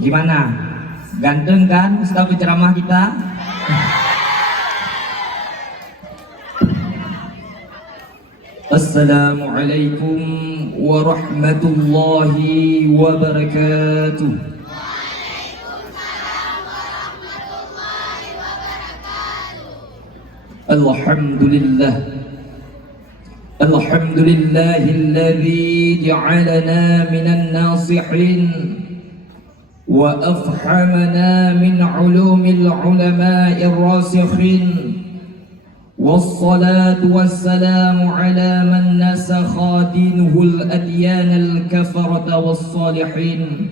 Gimana? Ganteng kan Ustaz penceramah kita? Assalamualaikum warahmatullahi wabarakatuh. Alhamdulillah. Alhamdulillahilladzi ja'alana minan nasihin wa afhamana min ulumil ulama'ir rasikhin. والصلاة والسلام على من نسخ دينه الأديان الكفرة والصالحين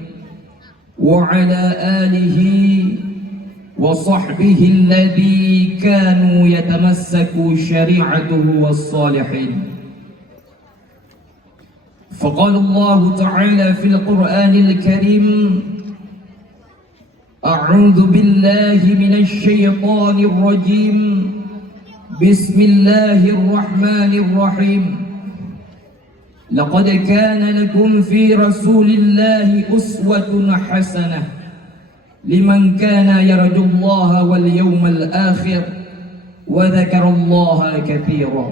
وعلى آله وصحبه الذي كانوا يتمسكوا شريعته والصالحين. فقال الله تعالى في القرآن الكريم: أعوذ بالله من الشيطان الرجيم، بسم الله الرحمن الرحيم. لقد كان لكم في رسول الله أسوة حسنة لمن كان يرجو الله واليوم الآخر وذكر الله كثيرا.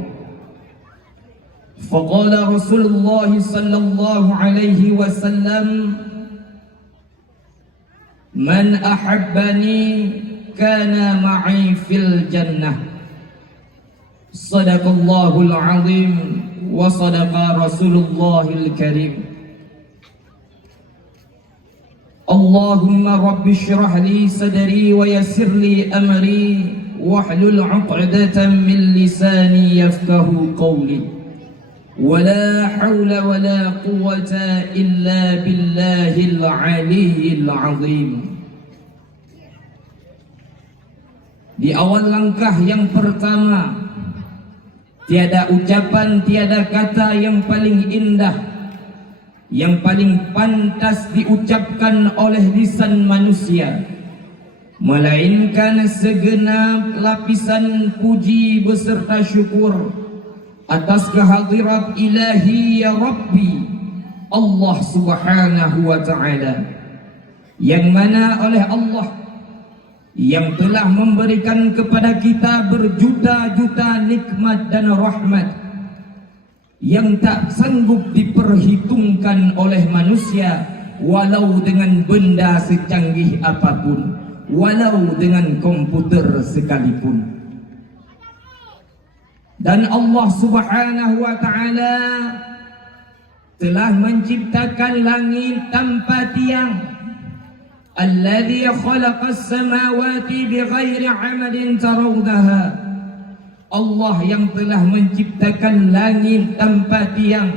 فقال رسول الله صلى الله عليه وسلم: من أحبني كان معي في الجنة. Sadaqallahul azim wa sadaqa Rasulullahil karim. Allahumma rabbi shrah li sadri wa yassir li amri wahlul 'uqdatan min lisani yafqahu qawli. Wala hawla wala quwwata illa billahil aliyyil azim. Di awal langkah yang pertama, tiada ucapan, tiada kata yang paling indah, yang paling pantas diucapkan oleh lisan manusia, melainkan segenap lapisan puji beserta syukur atas kehadirat ilahi ya Rabbi Allah subhanahu wa ta'ala, yang mana oleh Allah yang telah memberikan kepada kita berjuta-juta nikmat dan rahmat yang tak sanggup diperhitungkan oleh manusia, walau dengan benda secanggih apapun, walau dengan komputer sekalipun. Dan Allah subhanahu wa ta'ala telah menciptakan langit tanpa tiang. Alladzi khalaqas samawati bighairi 'amadin tarawnaha. Allah yang telah menciptakan langit tanpa tiang,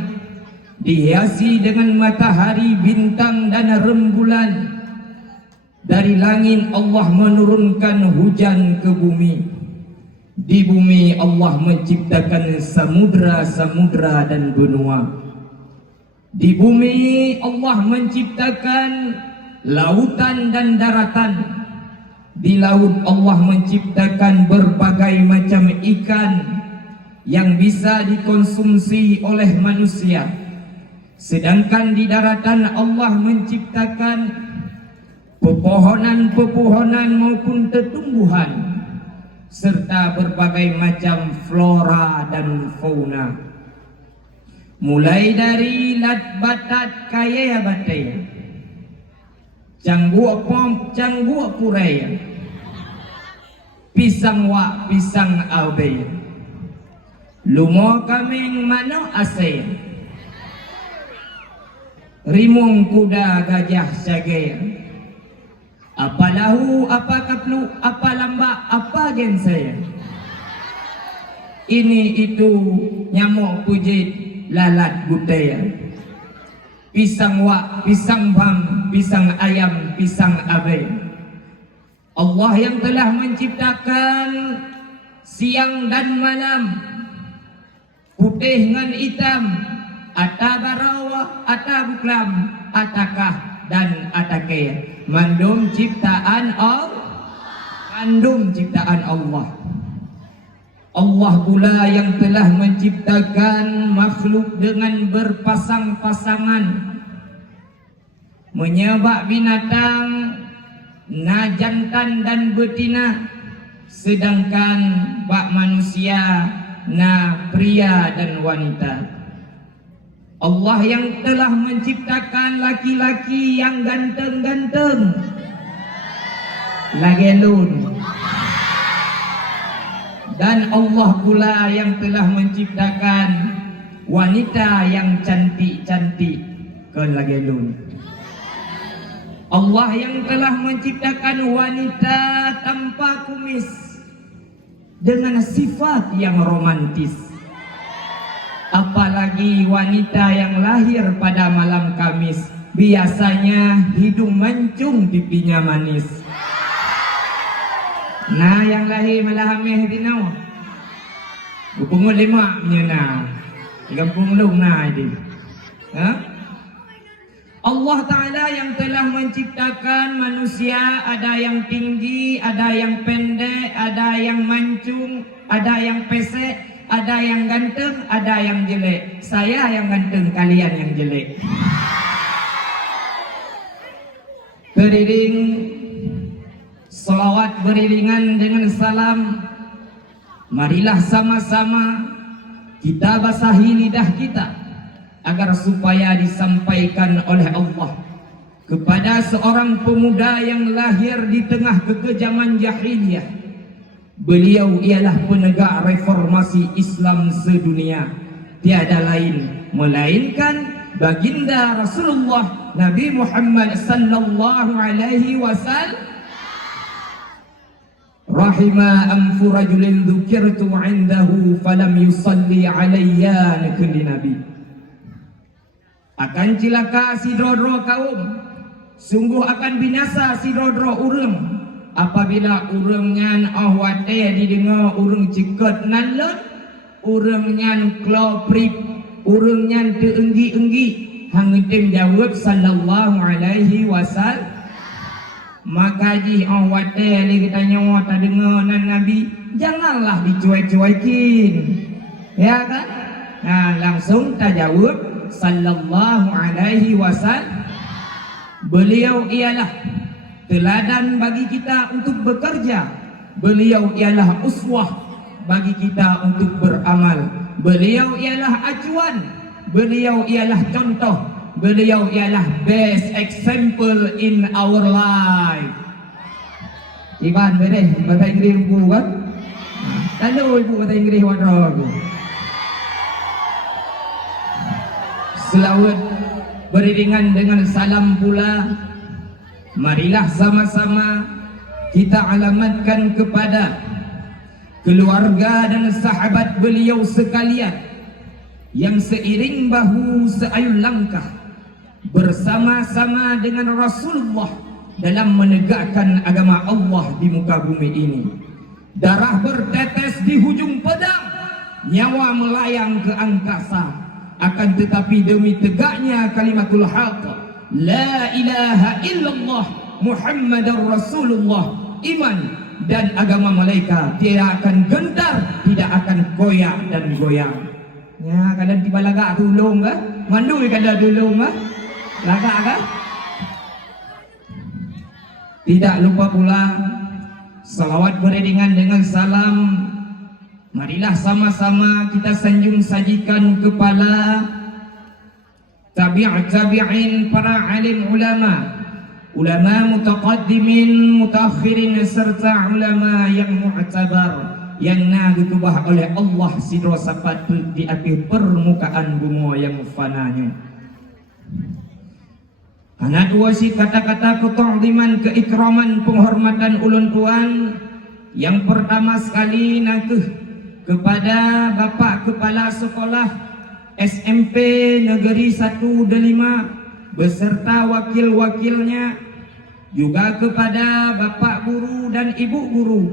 dihiasi dengan matahari, bintang dan rembulan. Dari langit Allah menurunkan hujan ke bumi. Di bumi Allah menciptakan samudra-samudra dan benua. Di bumi Allah menciptakan lautan dan daratan. Di laut Allah menciptakan berbagai macam ikan yang bisa dikonsumsi oleh manusia. Sedangkan di daratan Allah menciptakan pepohonan-pepohonan maupun tumbuhan serta berbagai macam flora dan fauna. Mulai dari lat batat kaya batai, canggua pom, canggua purai, pisang wak, pisang abe, lumo kaming mano ase, rimung kuda gajah sage, apa lahu, apa kaplu, apa lamba, apa gensaya. Ini itu nyamuk pujit lalat budaya. Pisang wak, pisang bam, pisang ayam, pisang abe. Allah yang telah menciptakan siang dan malam, putih dengan hitam, ata barawa, ata buklam, atakah dan atake. Mandum ciptaan Allah, mandum ciptaan Allah. Allah pula yang telah menciptakan makhluk dengan berpasang-pasangan, menyebab binatang na jantan dan betina, sedangkan bak manusia na pria dan wanita. Allah yang telah menciptakan laki-laki yang ganteng-ganteng lagelun, dan Allah pula yang telah menciptakan wanita yang cantik-cantik ke lagelun. Allah yang telah menciptakan wanita tanpa kumis dengan sifat yang romantis. Apalagi wanita yang lahir pada malam Kamis, biasanya hidung mancung, pipinya manis. Nah, yang lahir malam Hamil dinau Gupungul lima punya nah Gampung lung nah ini. Allah Ta'ala yang telah menciptakan manusia, ada yang tinggi, ada yang pendek, ada yang mancung, ada yang pesek, ada yang ganteng, ada yang jelek. Saya yang ganteng, kalian yang jelek. Beriring salawat beriringan dengan salam. Marilah sama-sama kita basahi lidah kita agar supaya disampaikan oleh Allah kepada seorang pemuda yang lahir di tengah kekejaman jahiliyah. Beliau ialah penegak reformasi Islam sedunia, tiada lain melainkan baginda Rasulullah Nabi Muhammad sallallahu alaihi wasallam. Rahima anfu rajulin dzukirtu indahu falam yusalli alayya kulli nabi. Akan cilaka si dodro kaum, sungguh akan binasa si dodro urang apabila urang nyan ahwate didengar urang ciket nan leut, urang nyan kloprip, urang nyan teenggi-enggi hangeuting jawab sallallahu alaihi wasallam. Maka ji ahwate li kita nyawa tak dengar nan nabi, janganlah dicuek-cuekin, ya kan? Nah, langsung tak jawab sallallahu alaihi wasallam. Beliau ialah teladan bagi kita untuk bekerja. Beliau ialah uswah bagi kita untuk beramal. Beliau ialah acuan. Beliau ialah contoh. Beliau ialah best example in our life. Iban beres bahasa Inggeris buku kan? Kalau ibu bahasa Inggeris wadro aku. Selawat beriringan dengan salam pula. Marilah sama-sama kita alamatkan kepada keluarga dan sahabat beliau sekalian yang seiring bahu seayun langkah bersama-sama dengan Rasulullah dalam menegakkan agama Allah di muka bumi ini. Darah bertetes di hujung pedang, nyawa melayang ke angkasa. Akan tetapi demi tegaknya kalimatul haq, la ilaha illallah Muhammadar Rasulullah, iman dan agama mereka tidak akan gentar, tidak akan koyak dan goyang. Ya, kadang tiba lagak tulung ke? Mandu kadang tulung ke? Lagak ke? Tidak lupa pula salawat beriringan dengan salam. Marilah sama-sama kita sanjung sajikan kepala tabi'in para alim ulama, ulama mutaqaddimin, mutaakhirin serta ulama yang mu'tabar yang ditubah oleh Allah sidro sapat di akhir permukaan bumi yang fananya. Anak dua si kata-kata keta'ziman, keikraman, penghormatan ulun tuan. Yang pertama sekali nakuh kepada Bapak Kepala Sekolah SMP Negeri 1 Delima beserta wakil-wakilnya, juga kepada Bapak Guru dan Ibu Guru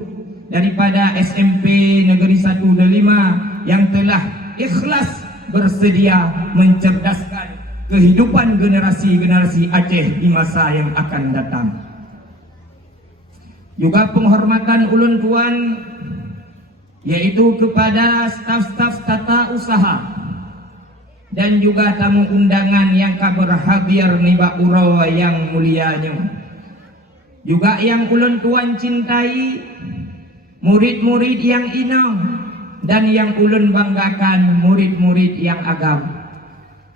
daripada SMP Negeri 1 Delima yang telah ikhlas bersedia mencerdaskan kehidupan generasi-generasi Aceh di masa yang akan datang. Juga penghormatan ulun tuan yaitu kepada staf-staf tata usaha dan juga tamu undangan yang berhadir niba uro yang mulianya. Juga yang ulun tuan cintai, murid-murid yang inang, dan yang ulun banggakan murid-murid yang agam.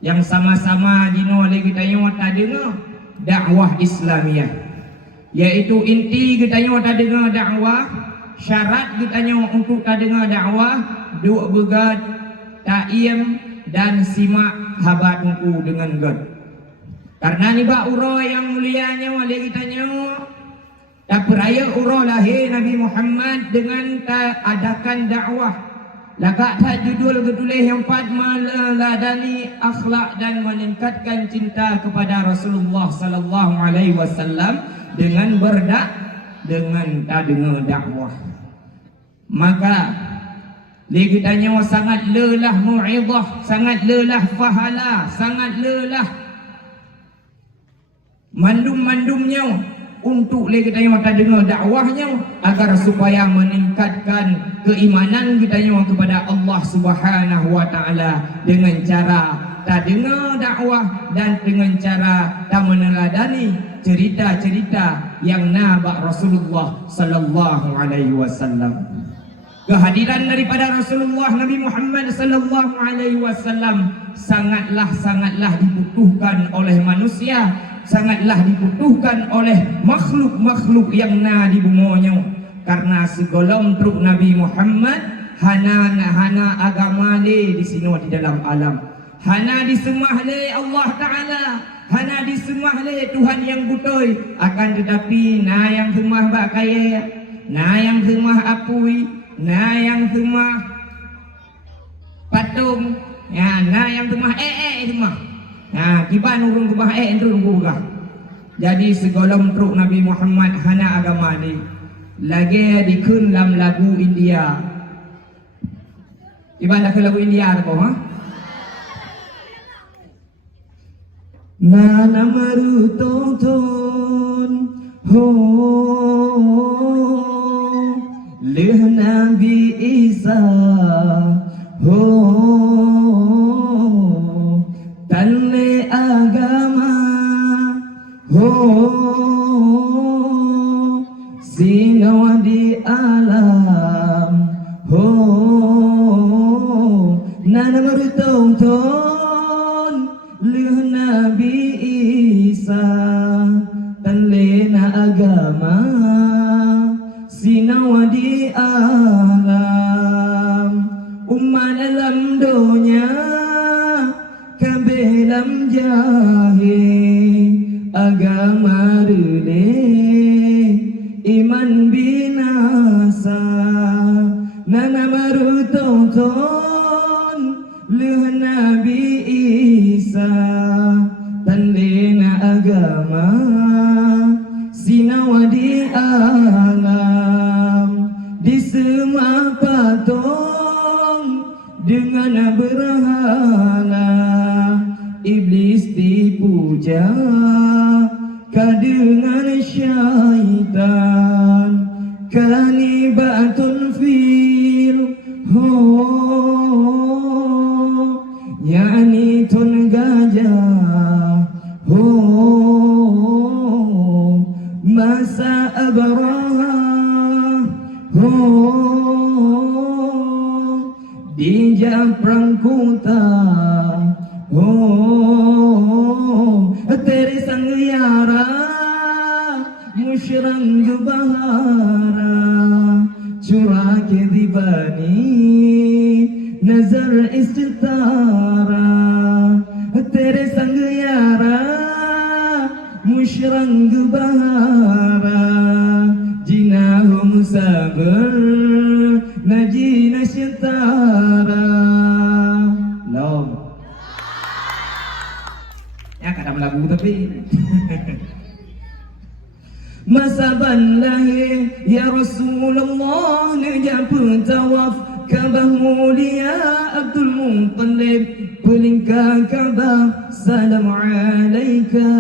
Yang sama-sama dino lagi tanya dengar dakwah Islamiyah, yaitu inti kita nyata dengar dakwah, syarat kita untuk dengar dakwah, dua begat taim dan simak habat tungku dengan god. Karena ni ba uro yang mulianya wali kita tak peraya uro lahir Nabi Muhammad dengan tak adakan dakwah. Lagak tak judul ketulih yang empat meladani akhlak dan meningkatkan cinta kepada Rasulullah sallallahu alaihi wasallam dengan dengan tak dengar dakwah. Maka lagi tanya sangat lelah mu'idhah, sangat lelah fahala, sangat lelah mandum-mandumnya untuk lagi tanya tak dengar dakwahnya agar supaya meningkatkan keimanan kita kepada Allah Subhanahu wa taala dengan cara tak dengar dakwah dan dengan cara tak meneladani cerita-cerita yang nabak Rasulullah sallallahu alaihi wasallam. Kehadiran daripada Rasulullah Nabi Muhammad sallallahu alaihi wasallam sangatlah dibutuhkan oleh manusia, sangatlah dibutuhkan oleh makhluk-makhluk yang di bumanya. Karena segolong truk Nabi Muhammad hana agama di sini di dalam alam. Hana disembah le Allah Taala, hana disembah le Tuhan yang butoi. Akan tetapi yang sembah bak kaya, yang sembah apui, yang sembah patung, yang sembah sembah. Kiban urung kubah urung kubah. Jadi segolong truk Nabi Muhammad hana agama ni. Lagi dikun dalam lagu India. Kiban dah ke lagu India apa ha? Nana maru tonton ho leh Nabi Isa ho tanle agama ho sino di alam ho nana maru tonton leh Nabi Isa tanle na agama sino di alam umat alam donya kabelam jahe agama rele iman binasa nana maru tonton leh Nabi Isa tanlena agama sinawa di alam disema patung dengan berhala iblis dipuja dengan syaitan kanibatun fil ho yani tun gajah ho masa abraha ho di Japrang Kuta ho tere sang yara musyrang bahara curah ke dibani nazar istitara tere sang yara musyrang bahara jinahum sabar najina syitara lom ya kadang lagu tapi masa lahir ya Rasulullah nejak tawaf Ka'bah mulia Abdul Muttalib pelingkar Ka'bah salam alaika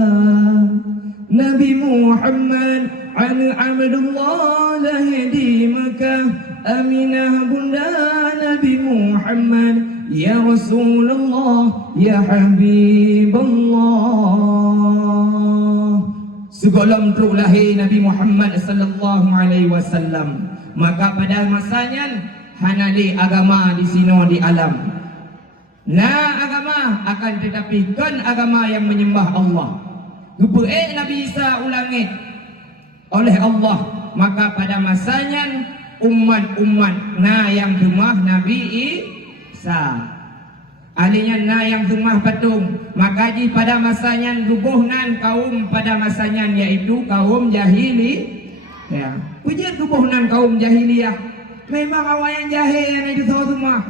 Nabi Muhammad an Abdullah lahir di Mekah Aminah bunda Nabi Muhammad Ya Rasulullah, Ya Habibullah. Sebelum teruk lahir Nabi Muhammad sallallahu alaihi wasallam, maka pada masanya hanali agama di sini di alam. Nah agama akan tetapi kan agama yang menyembah Allah. Gupe Nabi Isa ulangi oleh Allah, maka pada masanya umat-umat nah yang rumah Nabi Isa alinya na yang rumah patung, maka di pada masanya rubuhnan kaum pada masanya yaitu kaum jahili ya. Pujian rubuhnan kaum jahiliyah memang awal yang jahil yang itu semua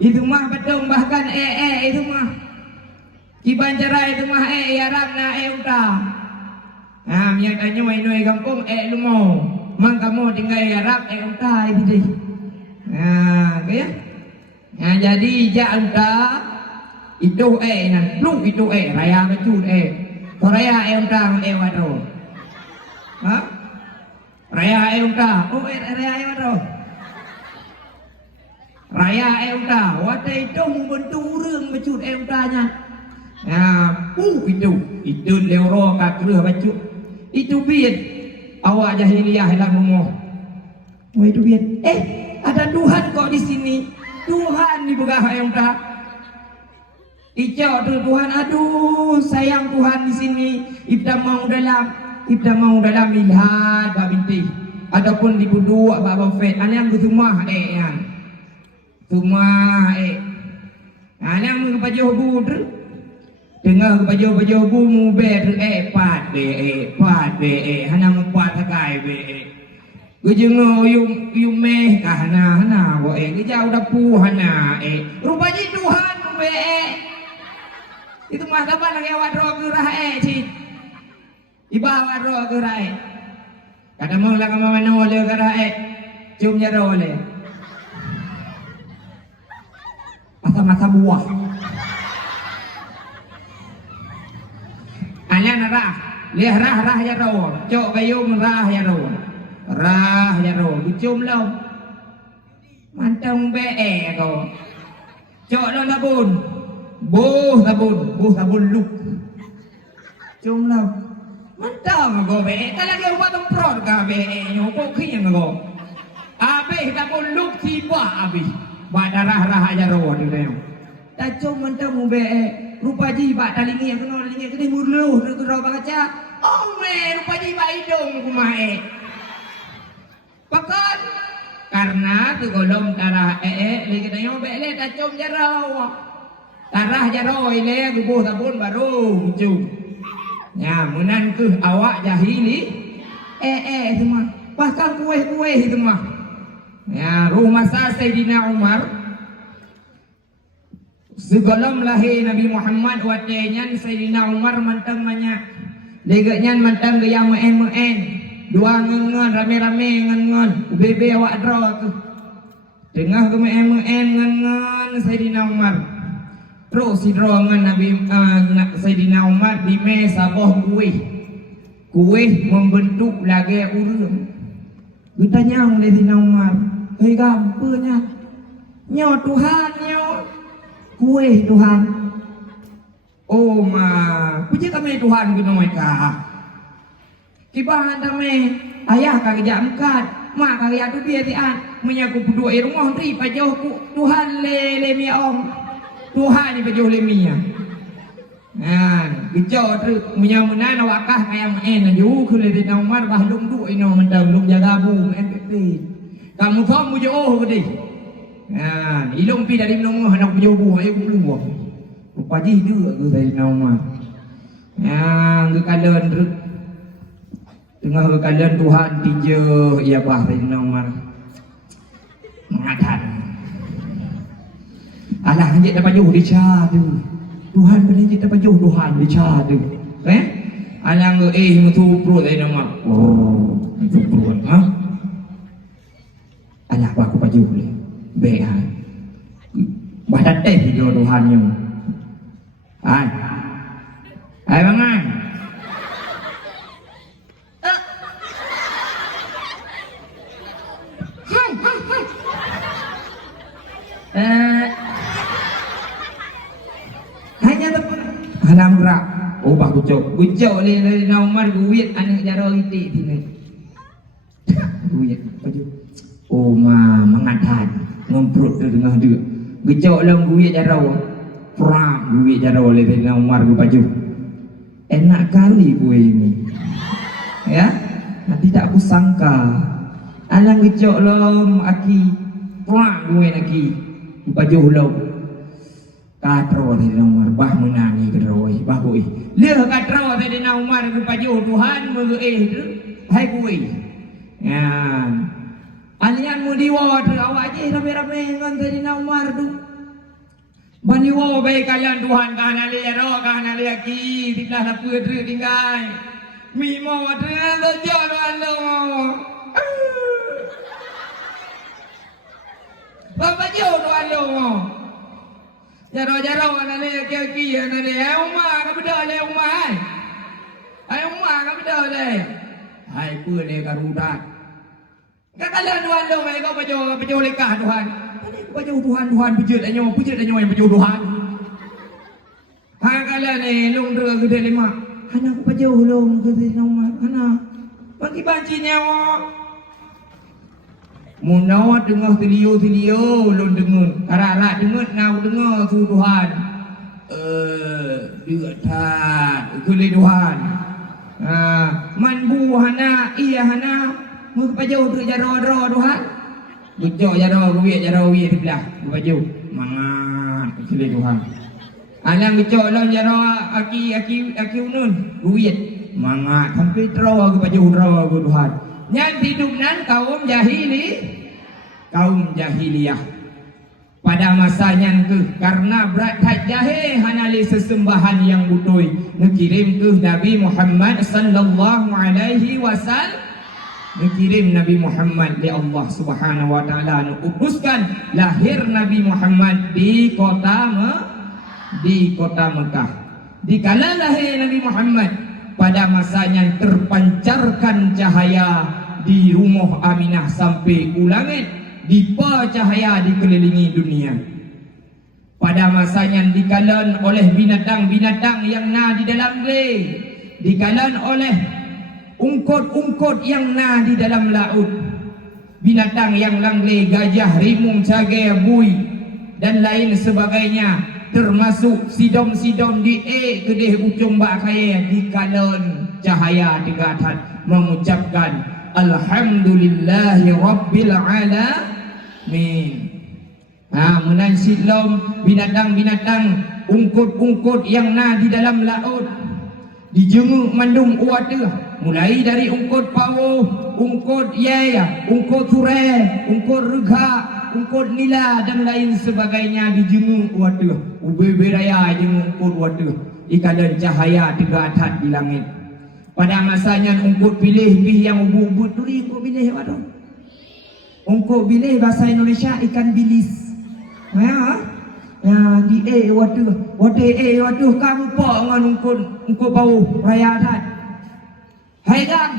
itu mah patung bahkan itu mah Kibanjara itu mah Arab na uta nah yang tanya noi kampung lumo mang kamu tinggal Arab uta itu deh nah kaya nah jadi janda itu nan lu itu raya kecut raya uta wado ha raya uta raya wado raya uta wate itu membentuk urang kecut utanya nah itu leuro ka kereh bacut itu biat awak jahiliyah dalam rumah oh itu biat ada Tuhan kok di sini. Tuhan di begah yang tak icau tu Tuhan, aduh sayang Tuhan di sini. Ibda mau dalam lihat babinti ataupun di buduk baba fet ana yang semua yang semua ana yang baju budur dengar baju bu ber pat be hana pat kai be Gujung yung meh kahana wo gejau dapu hana rupanya Tuhan be itu mah kapan lagi wadro gerah ci iba wadro gerah kada mau lang mamano le gerah cium nyaro le masa buah anya narah leh rah ya ro cok bayum rah ya ro cium lo mantong be ko cok lo labun sabun luk cium lo mantong go be talaga ubat ng prod ka be nyo ko kiyang go abe sabun luk tiba abe badarah aja ro dile ta cium mantong mo be rupa ji ba talingi yang kene murlu ro baca me rupa ji ba idong kumae Pakon karena tu golong tarah lagi tayo bele tacom jaraw tarah jaraw ile gubuh sabun baru cung ya menan ke awak jahili semua bahkan kue itu mah ya rumah Sayyidina Umar segolong lahir Nabi Muhammad watenyan Sayyidina Umar mantang banyak legatnya mantang gaya muen dua ngengen rame-rame ngengen bebe awak dro tu tengah kemen ngengen Sayyidina Umar terus si dro ngen Nabi Sayyidina Umar di mesa boh kue membentuk lagi urang kita nyang Sayyidina Umar gampangnya nyo Tuhan nyo kue Tuhan oh ma puji kami Tuhan guna mereka Kibahan tame ayah kagak jamkat mak kagak atu biatian menyaku berdua rumah ri pajoh ku Tuhan le mi om Tuhan ni pajoh le mi nah bijo tu menyamunan awakah kaya en ju ku le di Umar bah lung du ino mendam lung jaga bu MPP kamu thom mu jo ku di nah ilung pi dari nong anak pajoh bu ayo ku lu rupa ji du ku dari Umar nah ngekalen tengah kalian Tuhan tinjau ya bah nomor mengatakan alah hanya dapat jauh dicadu Tuhan benar hanya dapat jauh Tuhan dicadu alah ngetu pro dari nama oh itu pro alah aku paju boleh behan badan hijau Tuhannya ay bangan Halam gerak. Oh bah bucok. Bucok le na Umar duit anak jaro itik sini. Duit baju. Oh mengatan ngomprot tu tengah dia. Bucok long duit jaro. Perang duit jaro le na Umar baju. Enak kali gue ini. Ya. Nanti tak aku sangka. Alang bucok long aki perang gue lagi. Baju long. Katro tadi Umar bah menangi keroi bah gue leh katro tadi Umar baju Tuhan mu tu hai gue ya alian mu diwa tu awak je rame-rame ngan tadi Umar tu bani wo baik kalian Tuhan kana le ro kana le ki tidak nak tu tinggal mi mo tu lo jalan lo Bapak jauh tuan lo Jaro-jaro anane kaki anane Umar ka beda le Umar ai Umar ka beda le hai pu le karudat katalan Tuhan lo mai kau bajo lekah Tuhan ani ku bajo Tuhan pujud anyo yang bajo Tuhan ha kala ne long dre gede lima ana ku bajo long gede Umar ana bagi banci nyawa Munawat dengar telio lon dengar karala dengar nau dengar tu Tuhan dia tak kuli Tuhan man bu hana iya hana mu pajau tu jaro Tuhan bucok jaro duit belah pajau mangat kuli Tuhan alang bucok lon jaro aki unun duit mangat sampai tro aku pajau aku Tuhan yang hidup nan kaum jahiliyah pada masanya ke karena berat jahe hanali sesembahan yang butoi ngirim ke Nabi Muhammad sallallahu alaihi wasallam ngirim Nabi Muhammad di Allah Subhanahu wa taala utuskan lahir Nabi Muhammad di kota Mekah dikala lahir Nabi Muhammad pada masanya terpancarkan cahaya di rumah Aminah sampai ke langit, dipa cahaya dikelilingi dunia. Pada masanya dikalan oleh binatang-binatang yang na di dalam air, dikalan oleh ungkot-ungkot yang na di dalam laut, binatang yang langle, gajah, rimung, cagai, bui dan lain sebagainya, termasuk sidom-sidom di kedeh ujung bak kaya dikalan cahaya dikatakan mengucapkan Alhamdulillahi Rabbil Alamin. Menan silom binatang-binatang ungkut-ungkut yang na di dalam laut dijenguk mandung uwata, mulai dari ungkut pawo, ungkut yaya, ungkut sure, ungkut rega, ungkut nila dan lain sebagainya dijenguk uwata. Ube raya jenguk ungkut uwata ikalan cahaya tiga atas di langit. Pada masanya ungkut pilih yang ubu-ubu turi ungkut pilih apa tu? Ungkut pilih bahasa Indonesia ikan bilis. Ya di waduh kamu pak ngan ungkut bau raya adat. Hai kan?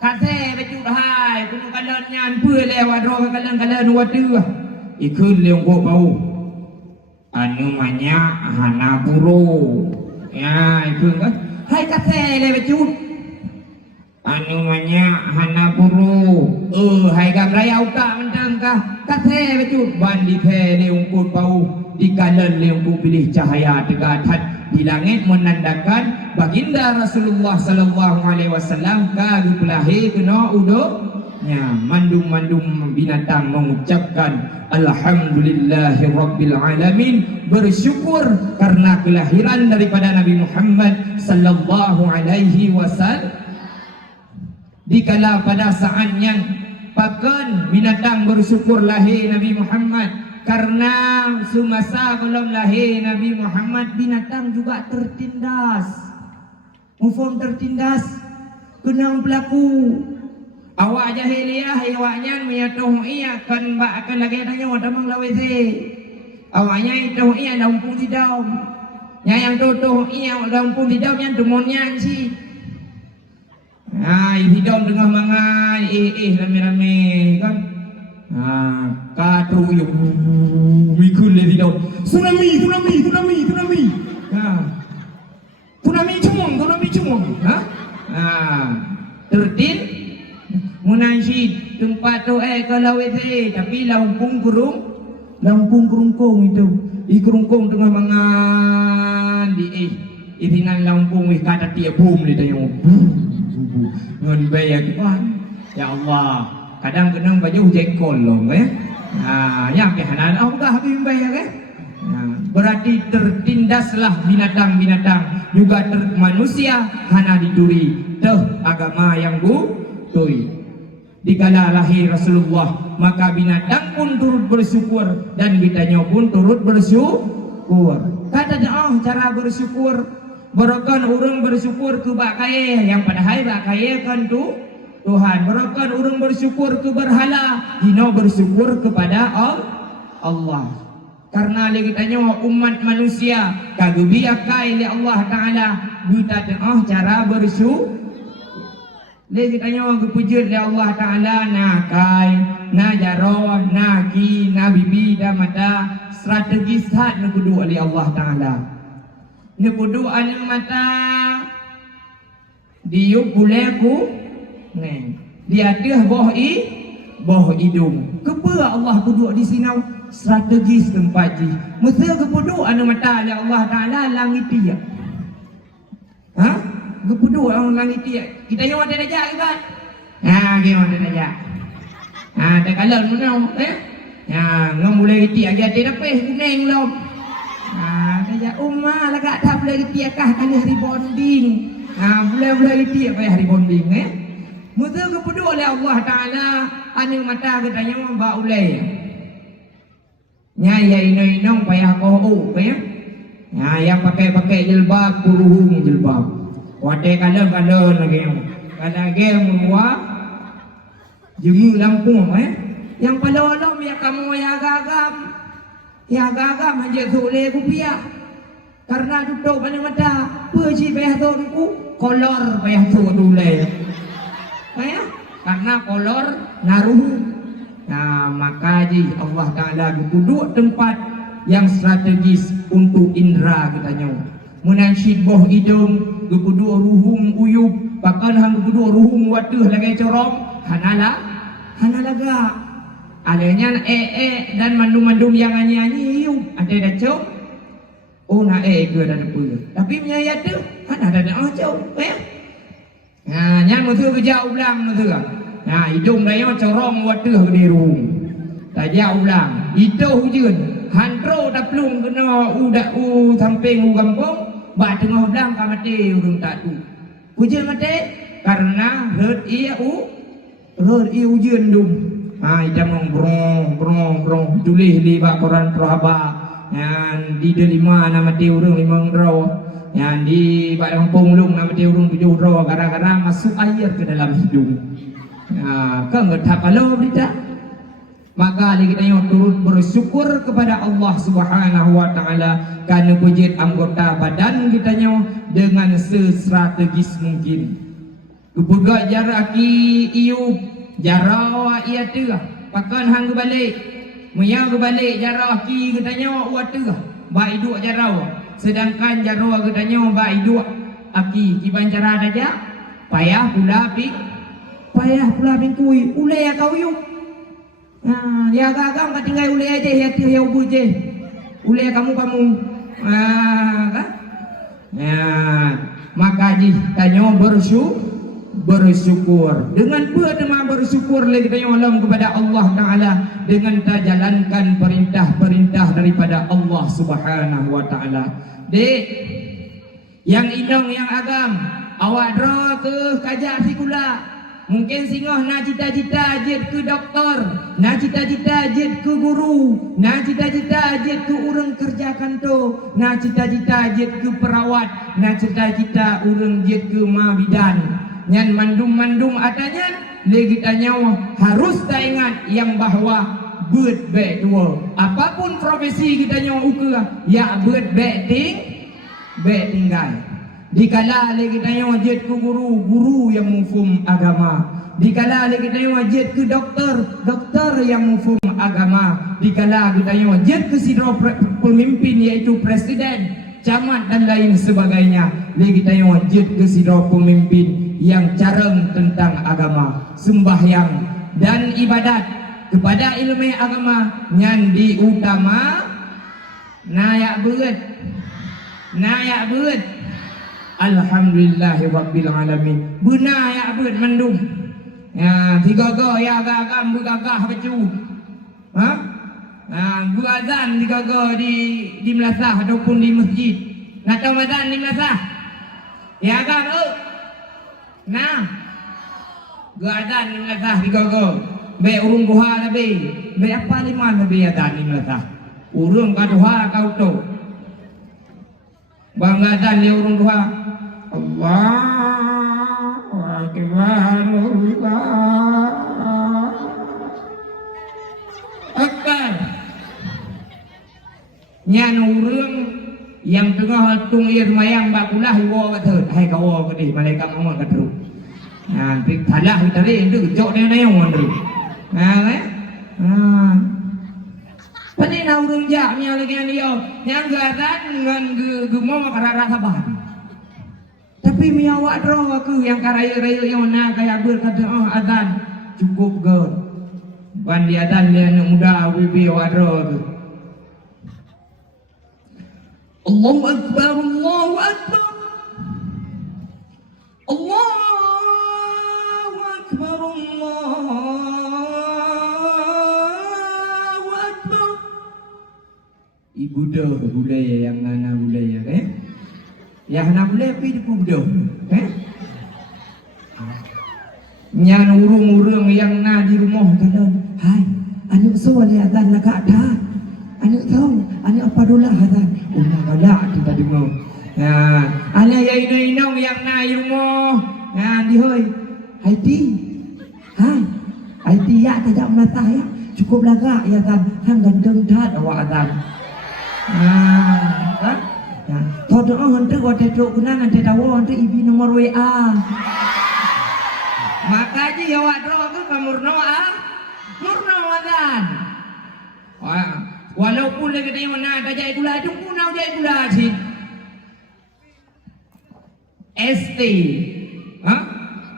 Kase betul hai kuno kalan nyan pue lewat ro kalan waduh. Ikun le ungkut bau. Anu manya hana buru. Ya ikun kan? Hai kate le becut anu manya hana buru hai gam raya uka mentang kah kate becut bandi the le ungkut bau dikalan le ungkut pilih cahaya tegatan di langit menandakan baginda Rasulullah sallallahu alaihi wasallam kali lahir kena uduknya. Mandum-mandum binatang mengucapkan Alhamdulillahi Rabbil Alamin, bersyukur karena kelahiran daripada Nabi Muhammad sallallahu alaihi wasallam. Dikala pada saatnya pakan binatang bersyukur lahir Nabi Muhammad, karena semasa belum lahir Nabi Muhammad binatang juga tertindas. Mufum tertindas kenang pelaku awak jahiliyah awaknya menyatuh iya kan mbak akan lagi tanya wadamang lawese awaknya itu iya lampung tidau yang tutuh iya lampung tidau yang demonnya si hidau tengah mangai rame-rame kan katu yung mikul le hidau tsunami Tunami cumung, ha? Tertin munajid tempat tu kalau tapi lampung kerungkung itu. Kerungkung tengah mangan di iringan lampung kata tiap bum di tanya ngon bayar kan. Ya Allah, kadang kenang baju jengkol loh yang kehanan enggak habis bayar berarti tertindaslah binatang-binatang juga manusia hana diduri agama yang tui. Dikala lahir Rasulullah maka binatang pun turut bersyukur dan kitanya pun turut bersyukur. Kata cara bersyukur berakan orang bersyukur ke bak kaya yang padahal bak kaya kan tu Tuhan. Berakan orang bersyukur ke berhala dino bersyukur kepada Allah. Karena lagi tanya umat manusia kagubi akai li Allah Taala kita cara bersyukur. Lagi tanya orang kepujud oleh Allah Ta'ala na kai, na jaroh, na ki, na bibi, na mata strategi sahat na kudu oleh Allah Ta'ala. Na kudu ane mata diuk buleku dia tuh boh hidung. Kepa Allah kudu di sini strategis tempat ji. Mesti kepudu ane mata oleh Allah Ta'ala langit dia. Kepudu orang langit dia. Kita yang ada dajak kan? Kita ada dajak. Tak kalah mana? Ngom boleh reti lagi ada apa? Kuning lom. Dajak umma lagak tak boleh reti akah kali hari bonding. Boleh reti apa hari bonding Mutu kepudu oleh Allah Taala ane mata katanya ba ulai. Nya inong payah kohu ya. Yang pakai jilbab kuruhung jilbab. Wadai kalau lagi membuat jemu lampung yang pada alam ya kamu ya gagam hanya soleh kupiah karena duduk pada mata pergi payah tu kolor payah tu dulai karena kolor naruh. Maka Allah Ta'ala duduk tempat yang strategis untuk indera katanya. Munansyid boh hidung kudu ruhum uyub bakal hang kudu ruhum waduh lagi corong hanalaga alenya dan mandum yang anyi yub ada dah cok na ke dan apa tapi menyayat tu ada cok yang mutu berjauh ulang mutu hidung dia corong waduh di ruhum tak jauh ulang itu hujan handro tak pelung kena udak samping kampung ba tengah belang ka mati urang tak tu. Hujan mati karena red hujan dum. Jamong brong tulis di koran Prohaba yang di delima nama mati urang 5 raw. Yang di bak kampung lung nama mati urang 7 raw gara-gara masuk air ke dalam hidung. Kan ngetap kalau berita. Maka kita yang turut bersyukur kepada Allah Subhanahu wa Ta'ala karena pujit anggota badan kita dengan sestrategis mungkin. Kepegak jarak iu jarak ia tu pakan hang balik menyang balik jarak ki kita watu baik duk jarau sedangkan jarau kita baik duk aki kiban cara daja payah pula pingkui ulai kau yuk. Ya gagam kat tinggal ulai aja ya tiap ubu je. Ulai kamu. Maka tanya bersyukur. Dengan berdema bersyukur lagi tanya alam kepada Allah Taala dengan kita jalankan perintah-perintah daripada Allah Subhanahu wa Taala. Dek yang inong yang agam awak dra ke kajak sikula. Mungkin singoh nak cita-cita jid ke doktor, nak cita-cita jid ke guru, nak cita-cita jid ke urang kerja kantor, nak cita-cita jid ke perawat, nak cita-cita urang jid ke mabidan. Nyan mandum-mandum adanya, lagi tanya harus tak ingat yang bahawa buat baik dua. Apapun profesi kita nyawa uka, ya buat baik tinggal. Dikala lagi tanya wajib ke guru yang mufhum agama. Dikala lagi tanya wajib ke doktor yang mufhum agama. Dikala kita wajib ke sidro pemimpin yaitu presiden, camat dan lain sebagainya. lagi kita yang wajib ke sidro pemimpin yang careng tentang agama, sembahyang dan ibadat kepada ilmu agama yang diutama nayak beut alhamdulillahirabbil alamin benar ya beut mendung ya tiga ya agam bergagah becu ha berazan tiga di Melasah ataupun di masjid nak tahu azan di Melasah ya agam nah berazan di Melasah tiga be urung duha lebih be apa lima lebih azan di Melasah urung kaduha kau tu banggadan dia urung duha Allahu Akbar Akbar nyan urung yang tengah tung ia semayang bakulah iwo kata hai kau ke di malaikat Muhammad kata nah pi thalah tadi itu jok dia nayon tu Pani na urung jak miya lagi dia yang garan ngan gemom karara sabar. Tapi miya awak dro aku yang karaya-raya yang na kaya berkata azan cukup ge. Ban dia azan dia anak muda bibi awak dro tu. Allahu akbar Allahu akbar. Allahu akbar Allah. Ibu dah budaya yang mana budaya yang mana budaya tapi di budak nyan urung-urung yang na di rumah kata hai anak soal azan nak ada anak tahu anak apa dulu azan ulah galak kita dengar nah anak yang inong yang na di rumah nah di hoi hai ti hai ti ya tidak menata ya cukup lagak ya kan hang gandeng dah awak azan Todo orang tu ada truk guna nanti tahu nanti ibu nomor WA. Maka je awak drog tu murno azan. Walaupun lagi dia mana ada jai gula tu pun nak jai gula sih. ST,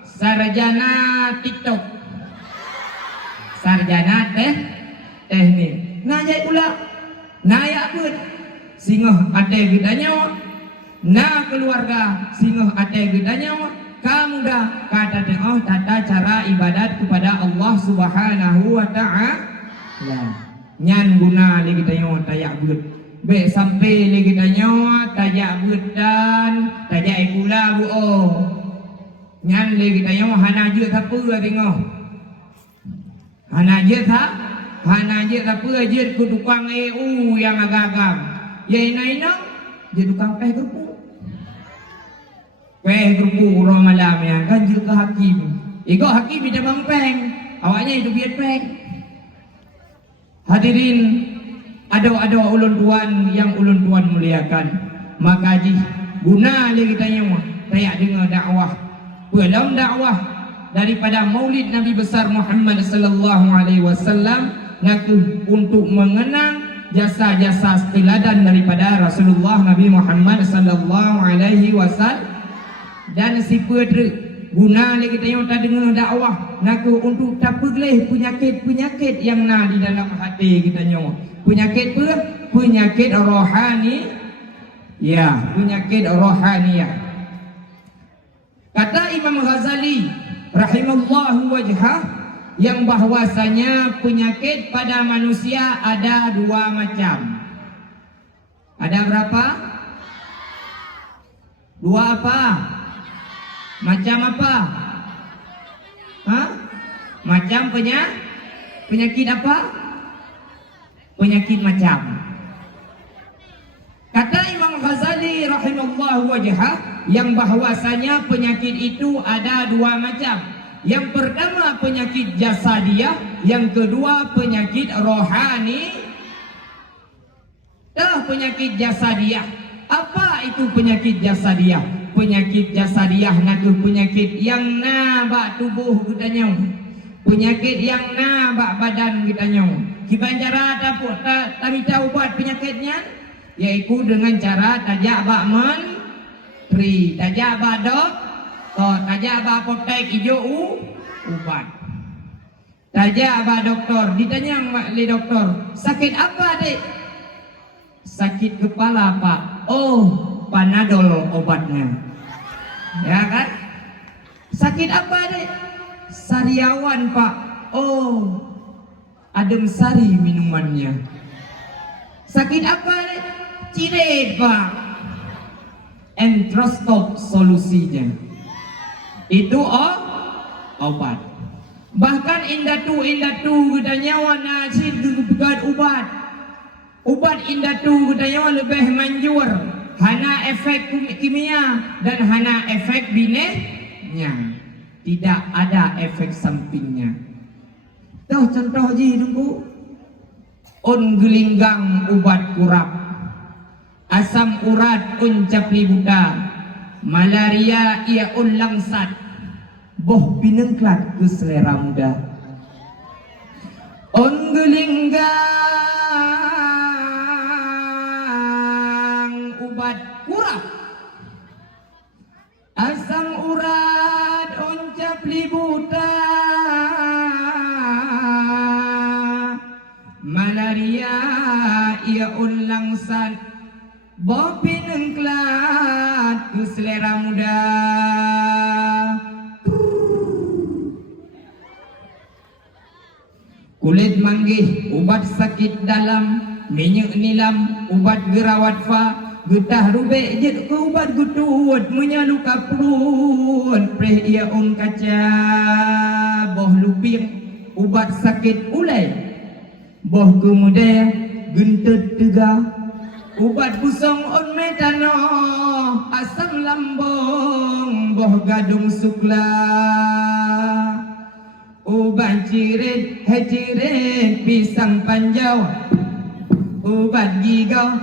sarjana TikTok, sarjana teknik. Nak jai gula. Nayak pun singoh ate gedanya na keluarga singoh ate gedanya kamu dah kata tata cara ibadat kepada Allah Subhanahu wa ta'ala nyan guna lagi tanya tayak but be sampai lagi tanya tayak but dan tayak pula bu nyan lagi tanya hana je siapa tengok hana je hana je apa je ku tukang EU yang agak-agak. Ya ina je tukang gerpu orang malam ya kan je ke hakim. Iko hakim dia bangpeng. Awaknya itu biar peng. Hadirin ada ulun tuan yang ulun tuan muliakan. Maka ji guna lagi tanya tayak dengar dakwah. Dalam dakwah daripada Maulid Nabi besar Muhammad sallallahu alaihi wasallam ngaku untuk mengenang jasa-jasa teladan daripada Rasulullah Nabi Muhammad sallallahu alaihi wasallam dan si pedre guna lagi kita yang tak dengar dakwah ngaku untuk tak pergelih penyakit yang na di dalam hati kita nyawa penyakit rohani ya penyakit rohani ya kata Imam Ghazali rahimallahu wajhah yang bahwasanya penyakit pada manusia ada dua macam. Ada berapa? Dua apa? Macam apa? Macam penyakit apa? Penyakit macam. Kata Imam Ghazali rahimahullah wajhah yang bahwasanya penyakit itu ada dua macam. Yang pertama penyakit jasadiah, yang kedua penyakit rohani. Penyakit jasadiah. Apa itu penyakit jasadiah? Penyakit jasadiah nak penyakit yang nabak tubuh kita nyong. Penyakit yang nabak badan kita nyong. Kita cara tak tahu buat penyakitnya, yaitu dengan cara tajak bak free. Tajaba dok, tajaba apotek hijau ubat. Tajaba doktor, ditanya oleh doktor, sakit apa dek? Sakit kepala pak. Oh, Panadol obatnya. Ya kan? Sakit apa dek? Sariawan pak. Oh, adem sari minumannya. Sakit apa dek? Ciret pak. Entrostop solusinya. Itu obat. Bahkan indatu gudanya warna nasir gebukan ubat. Ubat indatu gudanya lebih manjur. Hana efek kimia dan hana efek binehnya. Tidak ada efek sampingnya. Tuh contoh ji tunggu. On gelinggang ubat kurap. Asam urat un capli buta. Malaria ia un langsat. Boh binengklat ke selera muda. On gelinggang ubat kurap. Asam urat un capli buta. Malaria ia un langsat. Boh binengklat ke selera muda. Kulit manggih, ubat sakit dalam. Minyak nilam, ubat gerawat fa. Getah rubek jet ke ubat gutut. Menyaluka perut. Preh ia kaca. Boh luping, ubat sakit ulai. Boh kemudian, gentut tegah. Ubat busong on metano. Asam lambung, boh gadung sukla. Ubat cirit, pisang panjau. Ubat gigau,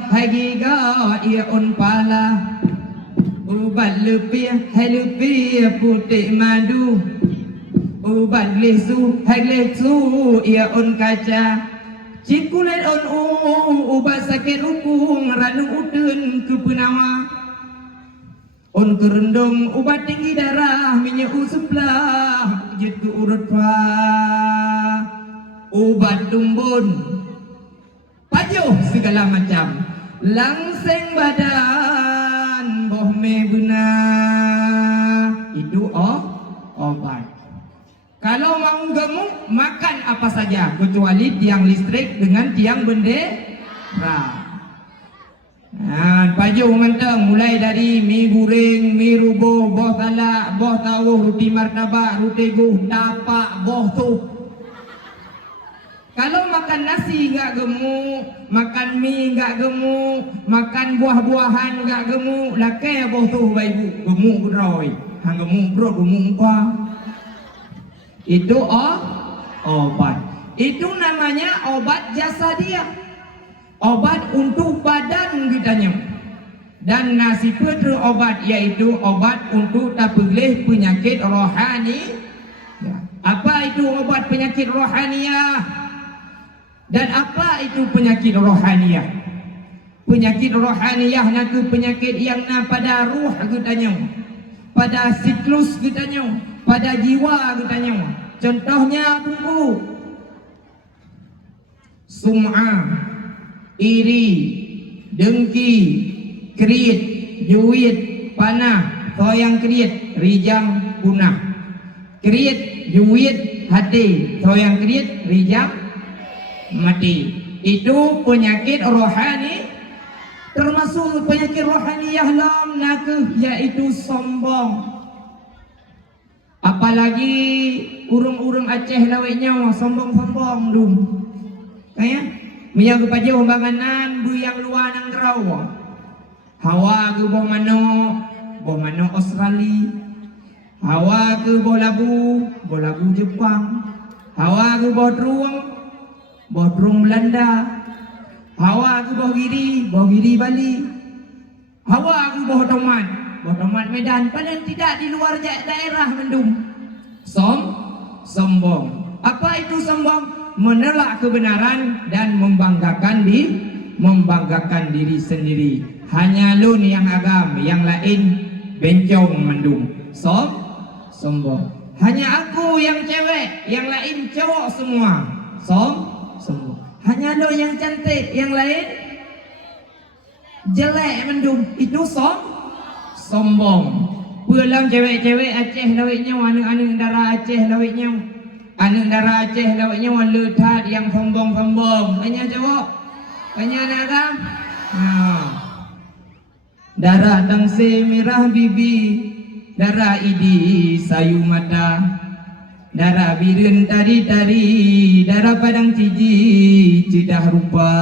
ia un pala. Ubat lepih, putih madu. Ubat lesu, ia un kaca. Cikulet on ubat sakit rupung, ranung udun ke penawa. On kerendung, ubat tinggi darah, minyak sebelah, jet ke urut pa. Ubat tumbun, pajuh segala macam, langseng badan, boh me guna. Itu obat. Kalau mau gemuk, makan apa saja, kecuali tiang listrik dengan tiang bendera. Nah, pajuh menteng mulai dari mie goreng, mie rubuh, boh talak, boh tauh, roti martabak, roti guh, dapak, boh tuh. Kalau makan nasi enggak gemuk, makan mie enggak gemuk, makan buah-buahan enggak gemuk, lakai boh tuh ibu, gemuk geroy. Hang gemuk bro, gemuk apa? Itu obat. Itu namanya obat jasa dia. Obat untuk badan kitanya. Dan nasi putru obat, yaitu obat untuk tabligh penyakit rohani. Apa itu obat penyakit rohaniah? Dan apa itu penyakit rohaniah? Penyakit rohaniah itu penyakit yang pada ruh kitanya, pada siklus kitanya, pada jiwa kitanya. Contohnya tunggu. Sum'ah, iri, dengki, kerit, juit, panah, toyang kerit, rijang, punah. Kerit, juit, hati, toyang kerit, rijang, mati. Itu penyakit rohani. Termasuk penyakit rohani yahlam nakeh, yaitu sombong. Apalagi urung-urung Aceh laweknya sombong-sombong dum. Kayak minyak kepaja umbanganan buyang luar nang rawa. Hawa ke boh mano Australia. Hawa ke boh labu Jepang. Hawa ke boh drung Belanda. Hawa ke boh giri Bali. Hawa ke boh tomat Medan. Padahal tidak di luar daerah mendung. Sombong. Apa itu sombong? Menolak kebenaran dan membanggakan diri sendiri. Hanya lun yang agam, yang lain bencong mendung. Sombong. Hanya aku yang cewek, yang lain cowok semua. Sombong. Hanya lo yang cantik, yang lain jelek mendung. Itu sombong. Pulang cewek-cewek Aceh lawiknya, anak-anak darah Aceh lawiknya. Anak darah Aceh lawiknya letat yang sombong-sombong. Hanya cowok, hanya anak agam. Darah tangse merah bibi, darah idi sayu mata, darah birin tari-tari, darah padang ciji cedah rupa,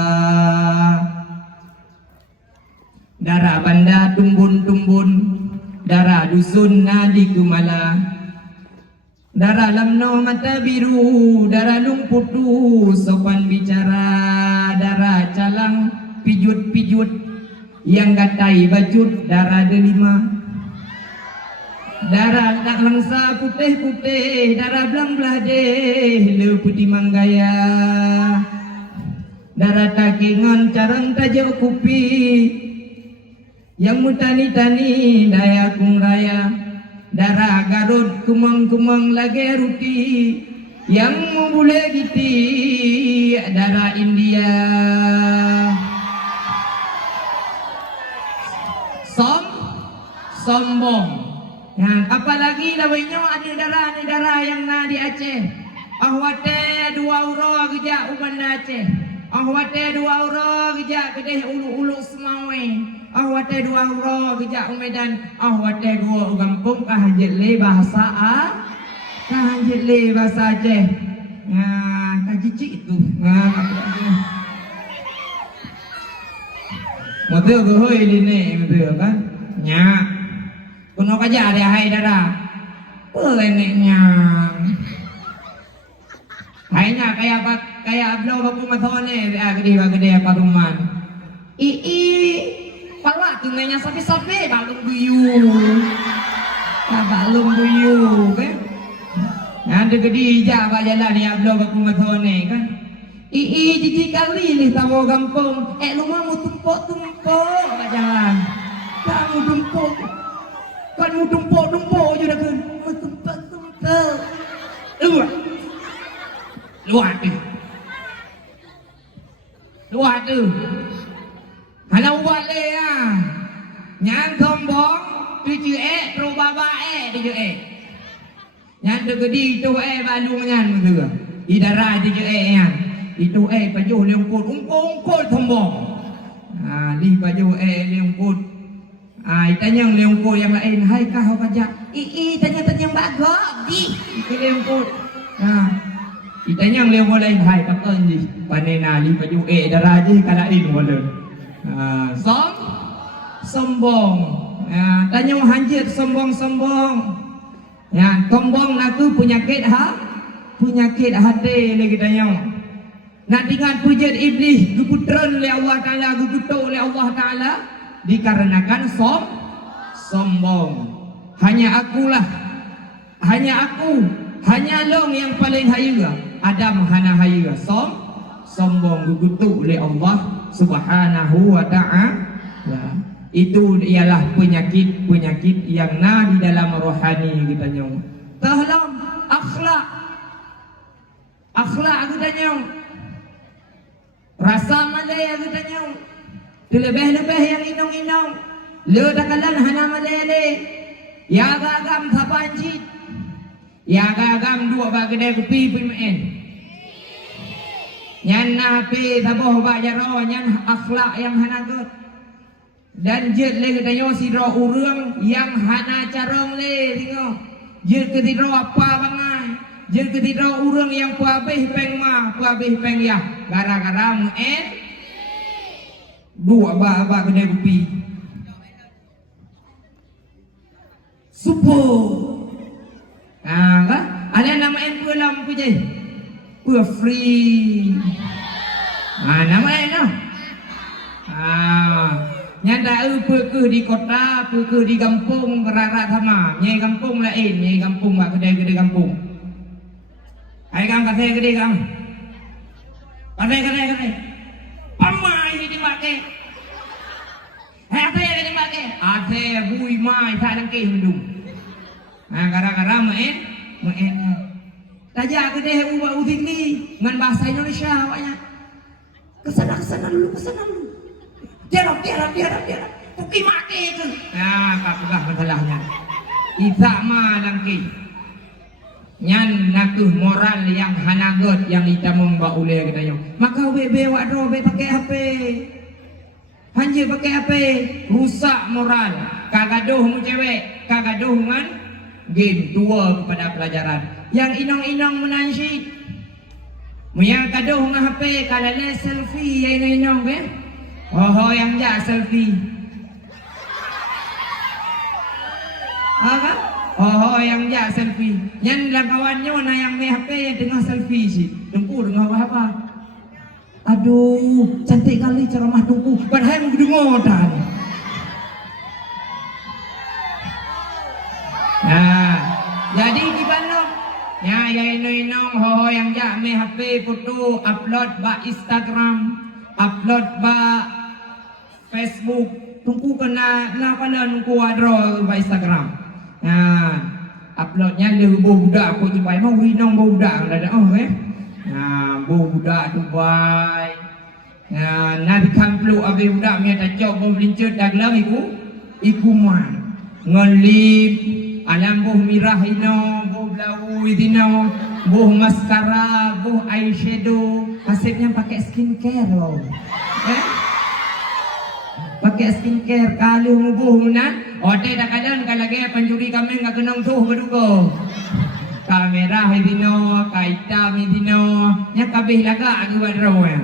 darah banda tumbun-tumbun, darah dusun nadi kumala, darah lamno mata biru, darah lung putu sopan bicara, darah calang pijut-pijut yang gatai bajut, darah delima, darah tak langsa putih-putih, darah belang beladeh le putih manggaya, darah takingan carang tajau kupi, yang mutani-tani daya kung raya, darah Garut kumang-kumang lagi ruti, yang membule giti darah India. Sombong. Apalagi lawainya ada darah yang na di Aceh. Ahwate dua uro gejak ubanda Aceh. Ahwate dua uro gejak kedeh ulu-ulu Semawe. Ahwate dua uro gejak Medan. Ahwate dua gampung kahajile bahasa kahajile bahasa Aceh. Kajicik itu. Betul ke hoi ini betul kan? Nya. Kuno kaja ada hai darah. Peleneknya. Hainya kayak ablo baku matone gede apa ruman. Pala tunanya sapi-sapi balung buyu. Balung buyu kan. Nanti gede ja bajalan di ablo baku matone kan. Jiji kali nih tawo gampung. Lumah mu tumpuk jalan. Kamu tumpuk. Kan mu tumpuk je dah kan. Mu tumpuk. Luat tu. Halau buat le Nyang sombong tu ro baba tu Nyang tu gedi tu balu ngan tu. Idara tu yang. Itu pajuh leungkut ungkut sombong. Li pajuh leungkut. Itanyang leungkut yang lain, hai kah pajak. Tanya bagok di. Itu leungkut. Itanyang leungkut lain, hai pakai di. Panena li pajuh daraji kalain wala. Sombong. Tanyang hanjit sombong-sombong. Sombong naku penyakit hati lagi tanyang. Nak dengar pujian iblis geputran oleh Allah Ta'ala, gegutuk oleh Allah Ta'ala dikarenakan sombong. Hanya akulah, hanya aku, hanya long yang paling hayya. Adam hana hayya. Sombong gegutuk oleh Allah Subhanahu wa Ta'ala. Itu ialah penyakit yang na di dalam rohani kita nyong. Tahlam akhlak kita nyong. Rasa malaya kita nyong. Lebih-lebih yang inong-inong. Le dakalan hana malele. Ya gagam thapanjit. Ya gagam dua bagedai kupi pimen. Nyan napi taboh bajaro nyan akhlak yang hana gut. Dan jet le kita nyong sidro urang yang hana carong le tengok. Jet ketidro apa bangai. Jet ketidro urang yang puabih peng ma, puabih peng ya. Gara-gara muen dua baba kedai kopi. Supo. Kan? Ada nama en pulang puje. Pu free. Nama en no. Nyanda ke di kota, ke di kampung rara sama. Nyai kampung lain, nyai kampung mak kedai kampung. Hai kam kedai kam. Kedai. Pamai ini dipakai. Hai apa yang pakai ate bui mai tak nangke hidung. Nah gara-gara main Taja ke deh ubah utik ni dengan bahasa Indonesia awaknya. Kesana dulu. Tiarap. Puki mati itu. Nah, kapugah masalahnya. Itak mah nangki. Nyan nakuh moral yang hanagot yang kita membawa oleh katanya. Maka bebe wak do be pakai HP. Hanje pakai HP rusak moral. Kagaduh mu cewek, kagaduh ngan game tua kepada pelajaran. Yang inong-inong menansyid. Yang kaduh ngan HP kalale selfie yang inong be. Oh yang ja selfie. Apa? Oh yang ja selfie. Yang dalam kawannya na yang main HP yang tengah selfie sih. Tunggu dengar apa? Aduh, cantik kali ceramah tunggu. Padahal mendengar dah. Nah, jadi di mana? Ya inong ho yang ja main HP foto upload ba Instagram, upload ba Facebook. Tunggu kena pada nunggu adro ba Instagram. Nah, uploadnya le budak aku cipai mau rinong budak ada Nah, budak Dubai. Nah, nabi kamplu abi budak mi tak jauh belincet daglang iku man. Ngelip alam buh mirah ino, buh blau idino, buh maskara, buh eyeshadow. Hasilnya pakai skincare loh. Pakai skincare kali buh nan. Ote dah kadan kalagi pencuri kami enggak kenang tuh berduko. Kamera hidino, kaita hidino, nya kabeh laga agi wadro ya.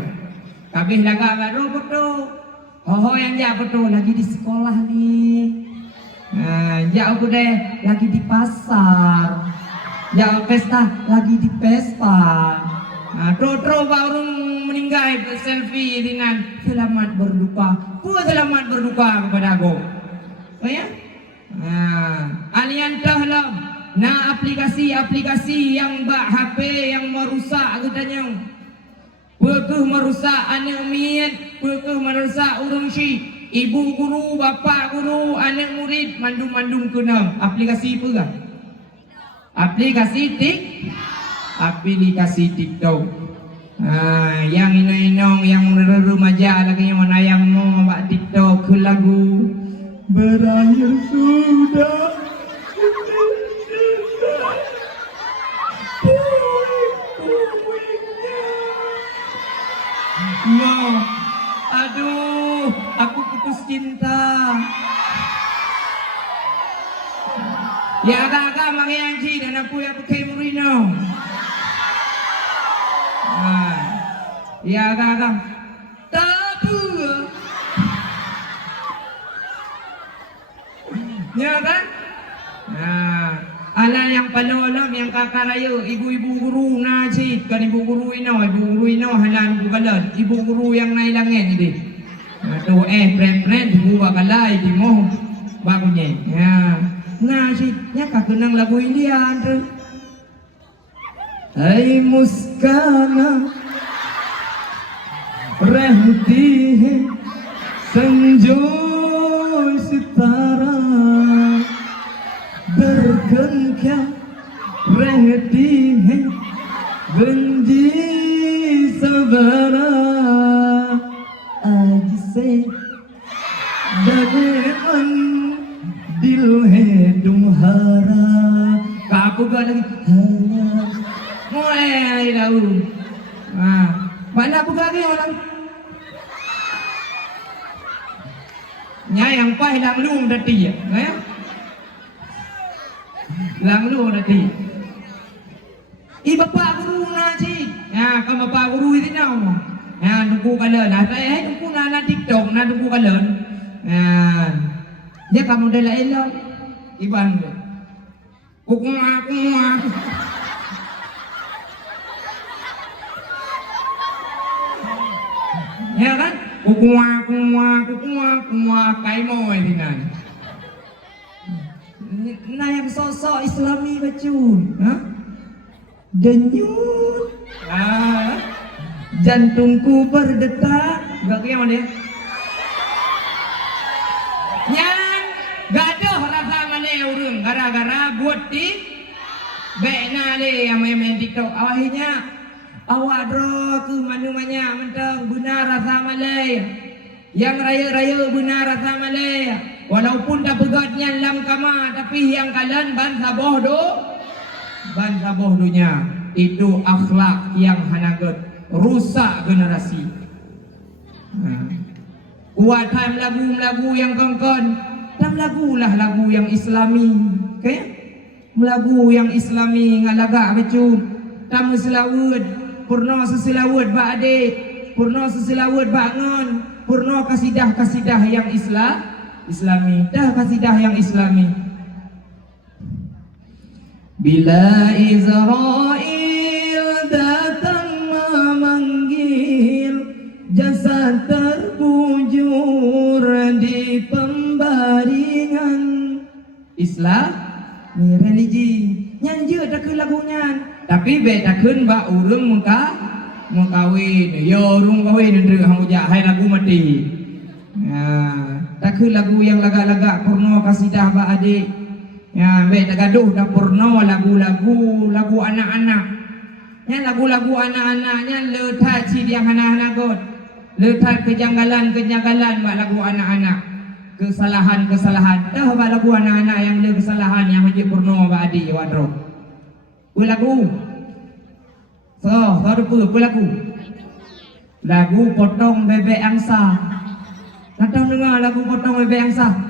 Kabeh laga wadro foto. Oh yang ja foto lagi di sekolah nih. Ja aku deh lagi di pasar. Ja pesta lagi di pesta. Tro baru meninggal selfie dinan. Selamat berduka. Selamat berduka kepada aku. Oh ya? Alian tahlam. Nah aplikasi yang bak HP yang merusak katanya. Pekeh merusak anak miat, pekeh merusak urang si. Ibu guru, bapa guru, anak murid mandung kena. Aplikasi apa kan? Aplikasi TikTok. Yang inong yang remaja lagi yang mana yang mau bak TikTok ke lagu berakhir sudah. No, aduh, aku putus cinta. Ya agak-agak mangianji dan aku yang pakai Murino. Ya agak-agak tabu. Ya kan? Ala yang panolom yang kakarayo ibu-ibu guru najid kan ibu guru ino halan bukalan ibu guru yang nailangin ini. Tu friend buka kalai di mo bagunya. Ya. Najid nya kakenang lagu Indian tu. Hai muskana रहती है संजोय सितारा दर्गन क्या रहती है गंजी सवारा आज से दगे मन दिल है तुम्हारा काकू का lagi mulai tahu mana buka ni orang nya yang pai lang lu tadi ya lang lu tadi bapak guru ngaji kan bapak guru itu nyawa nunggu kalian nunggu na TikTok nunggu kalian dia kamu dah lain lah iban kukuak ya kan kukuak kai moy dinan nah yang sosok Islami bacun denyut jantungku berdetak enggak kayak mana Yang gaduh rasa mana urang gara-gara buat di bekna le yang main TikTok. Akhirnya awak dro ke mana-mana mentang benar rasa Malay. Yang raya-raya benar rasa Malay. Walaupun tak pegatnya lam kama tapi yang kalian ban saboh dunia. Itu akhlak yang hanaget rusak generasi. Kuat time lagu-lagu yang kongkon, tam lagulah lagu yang Islami, okay? Lagu yang Islami ngalaga becun, tam selawat, purno seselawat ba adik, purno seselawat ba ngon, purno kasidah yang Islami, dah kasidah yang Islami. Bila Israel datang memanggil, jasad terbujur di pembaringan. Islam ni religi nyanyi tak ke lagunya, tapi beda kun ba urang muka kawin. Yo urang kawin ndre hang ujak hai lagu mati. Tak ke lagu yang laga-laga porno kasidah ba adik. Ya, beda gaduh dah porno lagu anak-anak. Ya lagu-lagu anak-anaknya letak ci yang anak-anak god. Letak kejanggalan buat lagu anak-anak. Kesalahan dah buat lagu anak-anak yang le kesalahan yang hajik porno ba adik wadro. Lagu. Apa lagu? Lagu potong bebek angsa. Datang dengar lagu potong bebek angsa.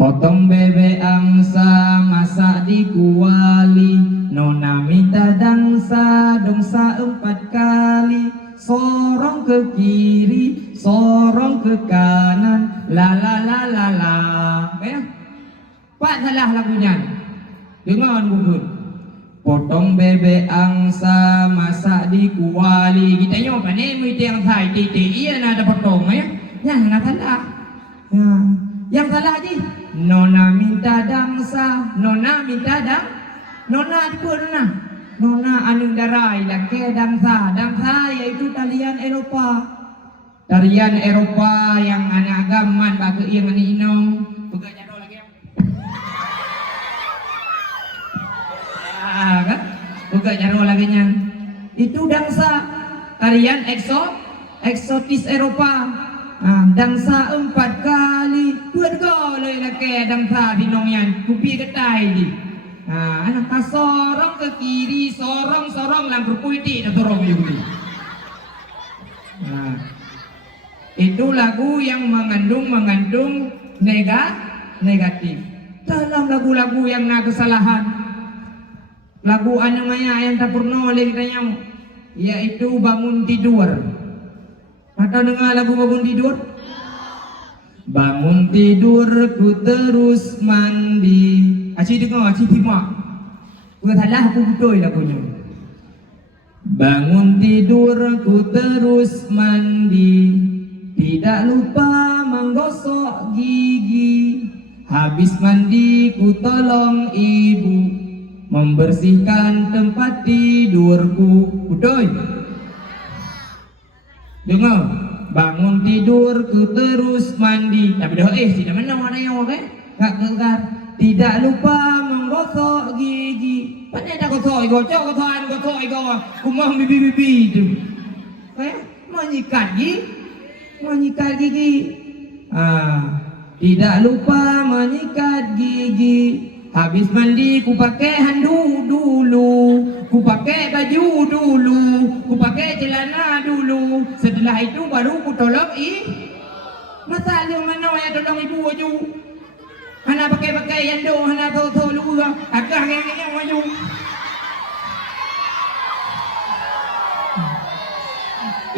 Potong bebek angsa masak di kuali, nona minta dangsa 4 kali, sorong ke kiri, sorong ke kanan, la la la la la. Pak salah lagunya. Dengar bukan. Potong bebek angsa masak di kuali. Kita nyoba ni mesti yang sai titik iya nak ada potong ya. Yang nak salah. Ya. Yang salah je. Nona minta dangsa, nona apa nona? Nona anu darai laki dangsa iaitu tarian Eropah yang anak agaman bagi yang ani inong pegang jaro lagi kan? Pegang jaro lagi nya. Itu dangsa tarian eksotis Eropah. Dangsa 4 kali, buat goloi laki dangsa di nongyan, kupi ketai di. Anak sorong ke kiri, sorong lampu putih dan sorong yudi. Itu lagu yang mengandung negatif. Dalam lagu-lagu yang nak kesalahan, lagu namanya yang tak pernah oleh kita yaitu bangun tidur. Atau dengar lagu bangun tidur? Bangun tidur ku terus mandi. Acik dengar, acik timak. Ku salah aku betul lagunya. Bangun tidur ku terus mandi, tidak lupa menggosok gigi. Habis mandi ku tolong ibu membersihkan tempat tidurku. Betul? Dengar, bangun tidur ku terus mandi. Tapi dah tidak mana warnanya orang tak kegar. Tidak lupa menggosok gigi. Mana dah gosok ego. Kumang bibi tu. Menyikat gigi. Tidak lupa menyikat gigi. Habis mandi ku pakai handuk dulu, ku pakai baju dulu, ku pakai celana dulu. Setelah itu baru ku tolong masa lu mana yang tolong ibu baju? Hana pakai handuk, hana tahu lu agak yang baju.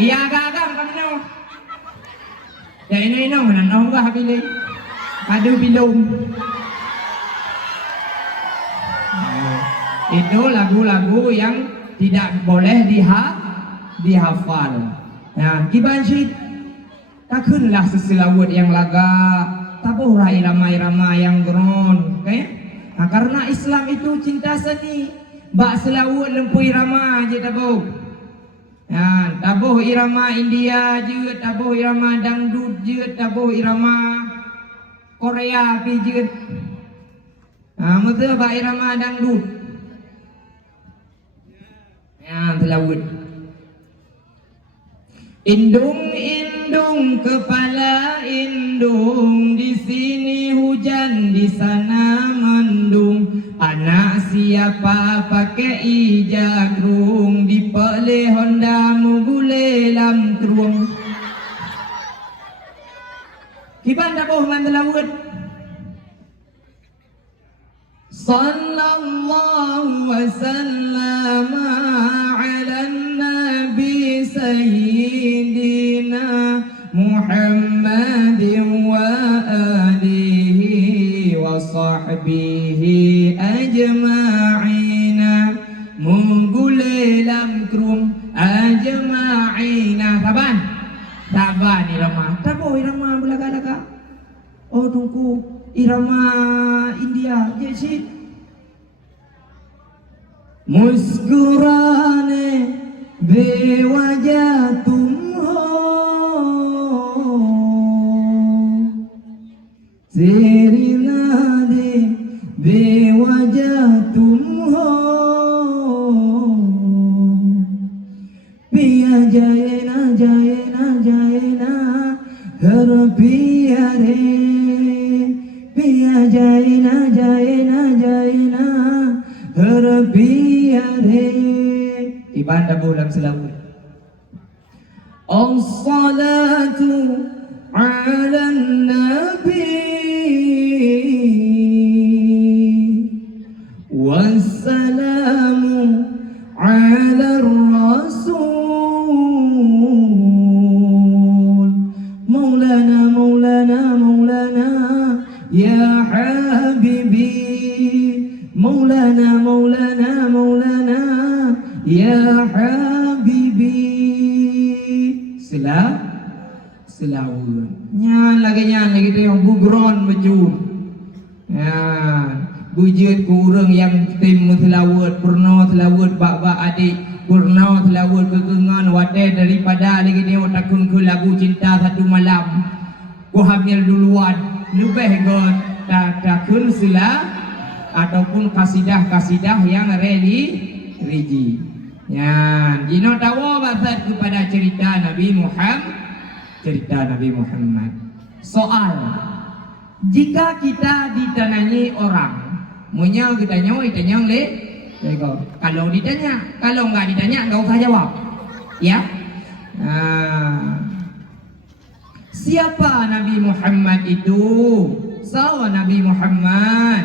Iya agak kamu no. Ya ini mana nong gak pilih. Aduh bilung. Itu lagu-lagu yang tidak boleh dihafal. Nah, kibansyid takunlah seselawat yang laga, tabuhlah irama-irama yang geron, okay? Nah, karena Islam itu cinta seni, bak selawat lempu irama je tabuh. Tabuh irama India je, tabuh irama dangdut je, tabuh irama Korea pi je. Mesti ba irama dangdut. Telawut. Indung kepala indung, di sini hujan, di sana mendung. Anak siapa pakai ijagrung, di pele Honda mugule lam kerung. Kiban tabuh man telawut. Sallallahu wasallam ala nabi sayyidina Muhammadin wa alihi wa sahbihi ajma'ina mugule lam krum ajma'ina. Taban irama. Tabuh irama belaga-laga. Oh tunggu irama India je sit. Muskurane bewajah tum ho, Serinade bewajah tum ho, Piya jayena jayena jayena har piya re, Piya jayena jayena jayena har piya re. Iban tabuh dalam selawat. As-salatu ala nabi wassalamu ala rasul. Maulana maulana maulana ya habibi, maulana maulana maulana ya habibi. Selawat nyan lagi tu yang gugron bejun. Bujut kurang yang tim selawat, purna selawat bak-bak adik, purna selawat kekengan wadah daripada lagi dia takun ke lagu cinta satu malam. Ku hamil duluan, lebih god takun sila ataupun kasidah-kasidah yang religi. Jino tawa basat kepada cerita Nabi Muhammad. Soal, jika kita ditanya'i orang, munya kita ditanya le, kalau ditanya, kalau enggak ditanya enggak usah jawab, ya. Siapa Nabi Muhammad itu? Siapa Nabi Muhammad?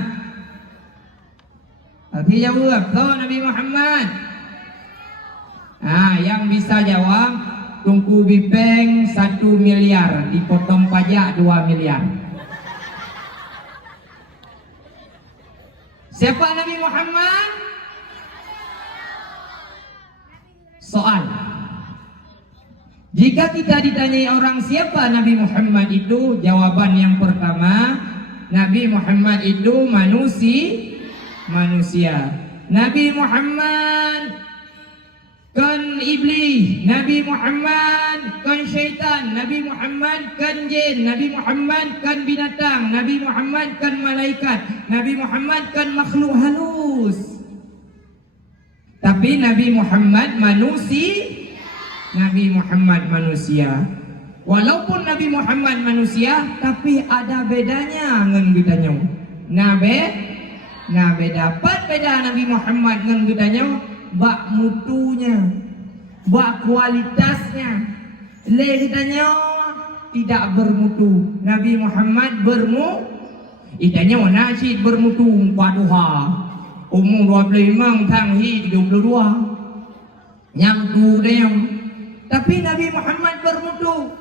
Tapi jawab, siapa Nabi Muhammad? Yang bisa jawab tungku bipeng 1 miliar, dipotong pajak 2 miliar. Siapa Nabi Muhammad? Soal, jika kita ditanyai orang siapa Nabi Muhammad itu, jawaban yang pertama, Nabi Muhammad itu manusia. Nabi Muhammad kan iblis, Nabi Muhammad kan syaitan, Nabi Muhammad kan jin, Nabi Muhammad kan binatang, Nabi Muhammad kan malaikat, Nabi Muhammad kan makhluk halus. Tapi Nabi Muhammad manusia. Walaupun Nabi Muhammad manusia, tapi ada bedanya ngan ditanya. Dapat beda Nabi Muhammad ngan ditanya. Bak mutunya, bak kualitasnya. Ditanya tidak bermutu. Nabi Muhammad itanya nasyid bermutu paduha. Umur 25 tanghi 32. Yang tu dia. Tapi Nabi Muhammad bermutu.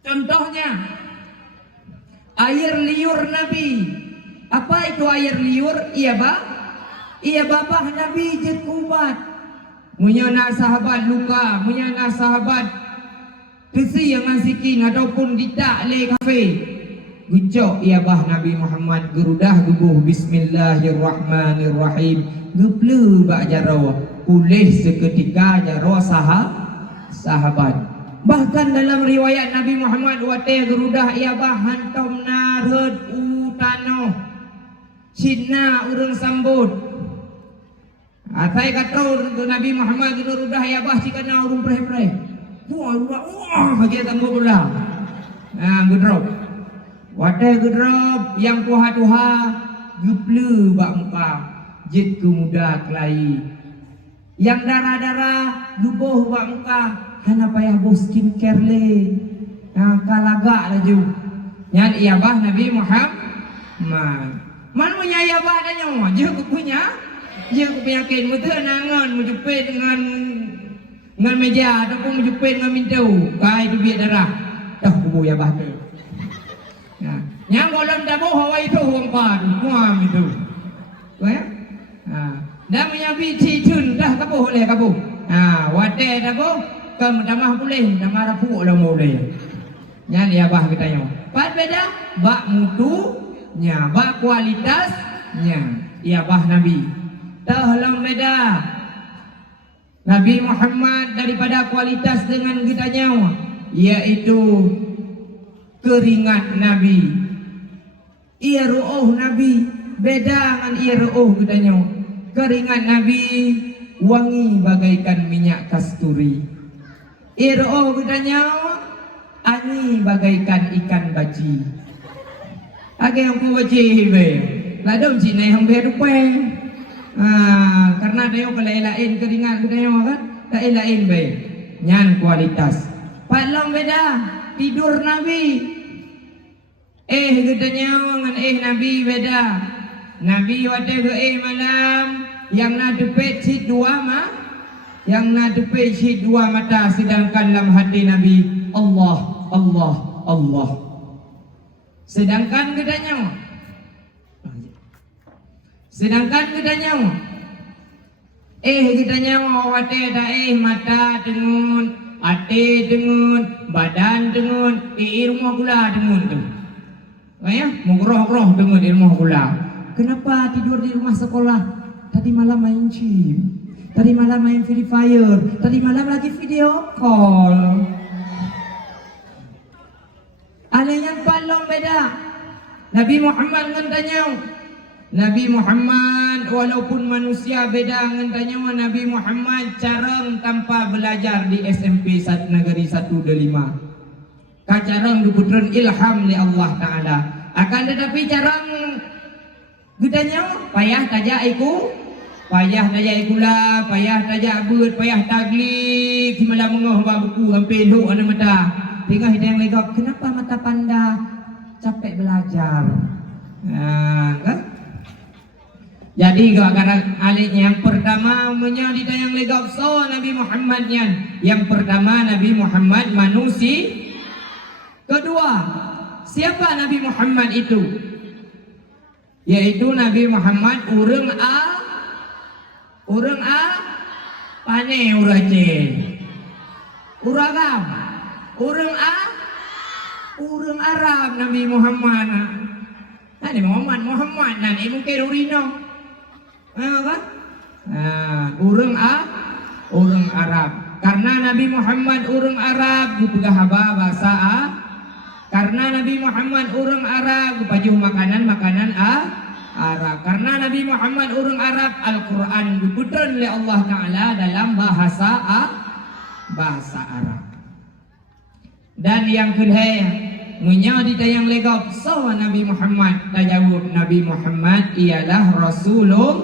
Contohnya air liur Nabi. Apa itu air liur? Iya bapak Nabi jet kubat. Munya nak sahabat luka, munya nak sahabat kesi yang nasikin ataupun ditak le kafe. Gucok iya bah Nabi Muhammad gerudah gubuh bismillahirrahmanirrahim. Geple bak jarawa. pulih seketika jaro sahabat. Bahkan dalam riwayat Nabi Muhammad wate gerudah ia bah hantom narud utano Cina urang sambut. Atai kata Nabi Muhammad gerudah ia bah cikana urang preh-preh. Wah, bagi tangguh pula. Gedrop. Wate gedrop yang tuha-tuha geple bak muka. Jit ke muda kelai. Yang darah-darah guboh bak muka. Hana payah bos skincare le. Kalagak laju. Yang ia bah Nabi Muhammad. Man punya ia bah adanya. Dia punya. Dia penyakit mutu nangan menjepit dengan meja ataupun menjepit dengan pintu. Kai tu biar darah. Dah kubu ia bah tu. Yang kolam dabuh hawa itu huangkan. Muam itu. Ya? Dah punya bici cun dah kabuh le kabuh. Wate dabuh. Kamu damah boleh, damah rapuh lah boleh. Nya dia bah kita nyo. Pat beda, bak mutunya, bak kualitasnya. Ia bah Nabi. Tahlang beda. Nabi Muhammad daripada kualitas dengan kita nyo, yaitu keringat Nabi. Ia ru'uh Nabi beda dengan ia ru'uh kita nyo. Keringat Nabi wangi bagaikan minyak kasturi. Iroh bedanya ani bagaikan ikan baji. Age yang ku baji be. Ladom cik nai hang be rupai. Karena ada yang lain keringat bedanya kan, tak lain be. Nyan kualitas. Palong beda tidur Nabi. Gedanya ngan Nabi beda. Nabi wate ge malam yang na depet si dua mah. Yang nadepe si dua mata, sedangkan dalam hati Nabi Allah, Allah, Allah. Sedangkan gedanya gedanya wate da mata dengun, ate dengun, badan dengun, rumah gula dengun tu. Ya, mugroh-groh dengun di rumah gula. Kenapa tidur di rumah sekolah? Tadi malam main gym. Tadi malam main Free Fire. Tadi malam lagi video call. Anehnya palong beda. Nabi Muhammad ngentanya. Nabi Muhammad walaupun manusia beda ngentanya. Nabi Muhammad carang tanpa belajar di SMP Negeri 125. Kacarang dibutron ilham li Allah Ta'ala. Akan tetapi carang gedanya payah tajak iku. Payah tajak gula, payah tajak abut, payah taglib, si malam mengoh bawa buku sampai elok ada mata. Tengah hidang legap, kenapa mata panda capek belajar? Kan? Jadi karena aliknya yang pertama menjadi yang legap so Nabi Muhammad yang pertama Nabi Muhammad manusia. Kedua, siapa Nabi Muhammad itu? Yaitu Nabi Muhammad Urang pane urace. Uragam. Urang Arab Nabi Muhammad. Nabi Muhammad nani mungkin urino. Kan? Urang Arab. Karena Nabi Muhammad urang Arab dipegah haba bahasa Karena Nabi Muhammad urang Arab pajuh makanan Arab. Karena Nabi Muhammad orang Arab, Al-Quran diputar oleh Allah Ta'ala dalam bahasa Arab. Dan yang kedua, menyadi yang legap sawa Nabi Muhammad. Tajawab Nabi Muhammad ialah Rasulullah.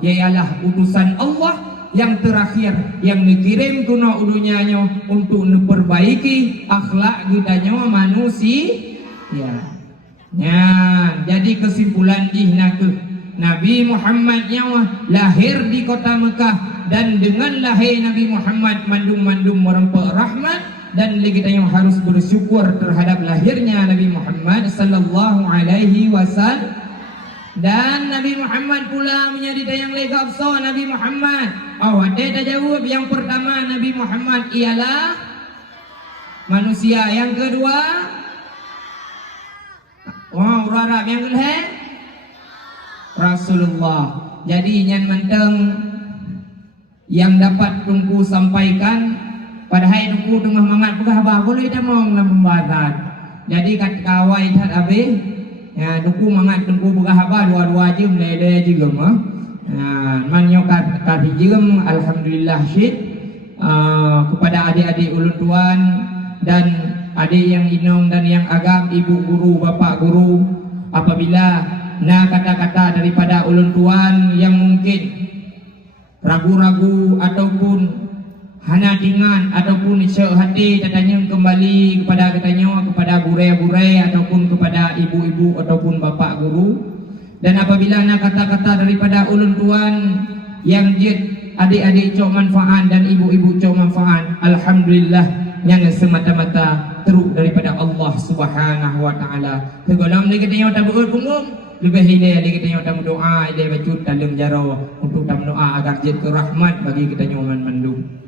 Ialah utusan Allah yang terakhir yang dikirim guna udunyanya untuk memperbaiki akhlak kitanya manusia. Ya, jadi kesimpulan Nabi Muhammad yang lahir di kota Mekah dan dengan lahir Nabi Muhammad mandum merempah rahmat dan kita yang harus bersyukur terhadap lahirnya Nabi Muhammad sallallahu alaihi wasallam. Dan Nabi Muhammad pula menjadi yang legap so Nabi Muhammad. Ada jawab yang pertama Nabi Muhammad ialah manusia. Yang kedua orang Arab. Yang kedua Rasulullah. Jadi nyan menteng yang dapat tungku sampaikan pada hari tungku tengah mangat pegah boleh dah mong dalam pembahasan. Jadi kat kawai tat abe ya tungku mangat tungku pegah dua-dua je meleleh juga mah. Man nyokat kat hijim alhamdulillah syid kepada adik-adik ulun tuan dan adik yang inong dan yang agam, ibu guru, bapak guru, apabila kata-kata daripada ulun tuan yang mungkin ragu-ragu ataupun hana tingan ataupun syek hati katanya kembali kepada burai-burai ataupun kepada ibu-ibu ataupun bapak guru. Dan apabila kata-kata daripada ulun tuan yang jid adik-adik cok manfaat dan ibu-ibu cok manfaat, alhamdulillah yang semata-mata teruk daripada Allah Subhanahu wa taala. Tegolam ni kita yang tak berpunggung lebih hilai lagi kita yang tak doa ilai bacut dalam jaro untuk tak doa agar jid ke rahmat bagi kita nyoman mandum.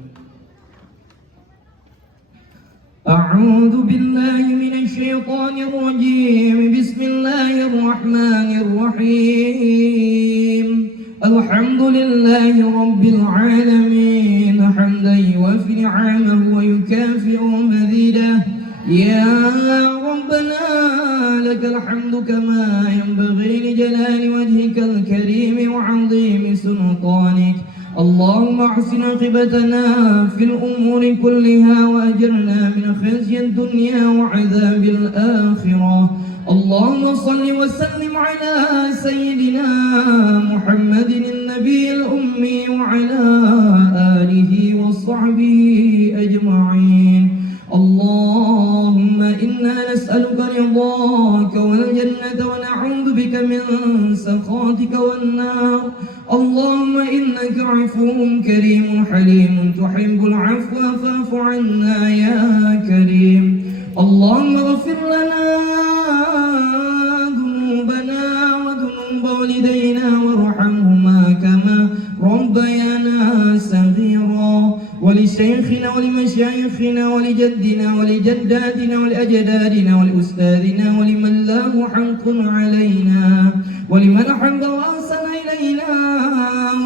A'udzu billahi minasy syaithanir rajim. Bismillahirrahmanirrahim. Alhamdulillahi rabbil alamin. Hamdan yuwafi ni'amahu wa yukafi'u mazidah. Ya Rabbana lakal hamdu kama yanbaghi li jalali wajhikal karim wa 'azimi sultanik. اللهم احسن عاقبتنا في الأمور كلها وأجرنا من خزي الدنيا وعذاب الآخرة. اللهم صل وسلم على سيدنا محمد النبي الأمي وعلى آله وصحبه أجمعين. اللهم إنا نسألك رضاك والجنة ونعوذ بك من سخطك والنار. اللهم إنك عفو كريم حليم تحب العفو فاعف عنا يا كريم. اللهم اغفر لنا ذنوبنا وذنوب والدينا وارحمهما كما ربيانا صغيرا. ولشيخنا ولمشايخنا ولجدنا ولجداتنا ولأجدادنا ولأستاذنا ولمن له حق علينا ولمن حب وأحسن إلينا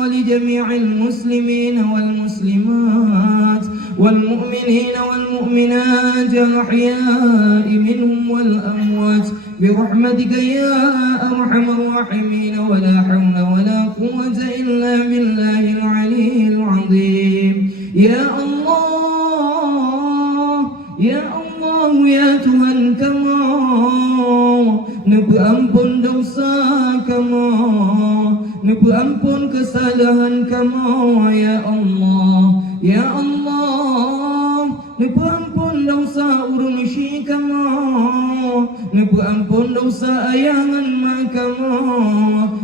ولجميع المسلمين والمسلمات والمؤمنين والمؤمنات الأحياء منهم والأموات برحمتك يا أرحم الراحمين. ولا حول ولا قوة إلا بالله العلي العظيم. Ya Allah, Ya Allah, ya Tuhan kamu, nebu ampun dosa kamu, nebu ampun kesalahan kamu, ya Allah, ya Allah, nebu ampun dosa urung syi kamu, nebu ampun dosa ayangan mak kamu,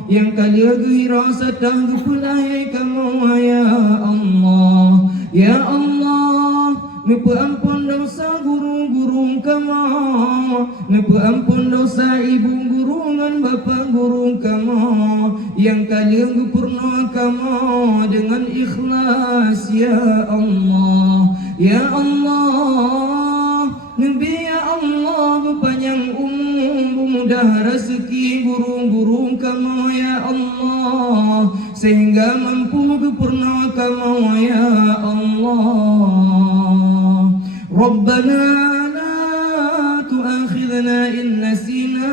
yang kalian rasa tangguh pulai kamu, ya Allah. Ya Allah, nebu ampun dosa guru-guru kamu, nebu ampun dosa ibu guru dan bapak guru kamu, yang kalian purna kamu dengan ikhlas, ya Allah. Ya Allah, Nabi ya Allah, berpanjang umur, mudah rezeki guru-guru kamu, ya Allah, sehingga mampu berpurna kamu, ya Allah. Rabbana la tu'akhidhna in nasina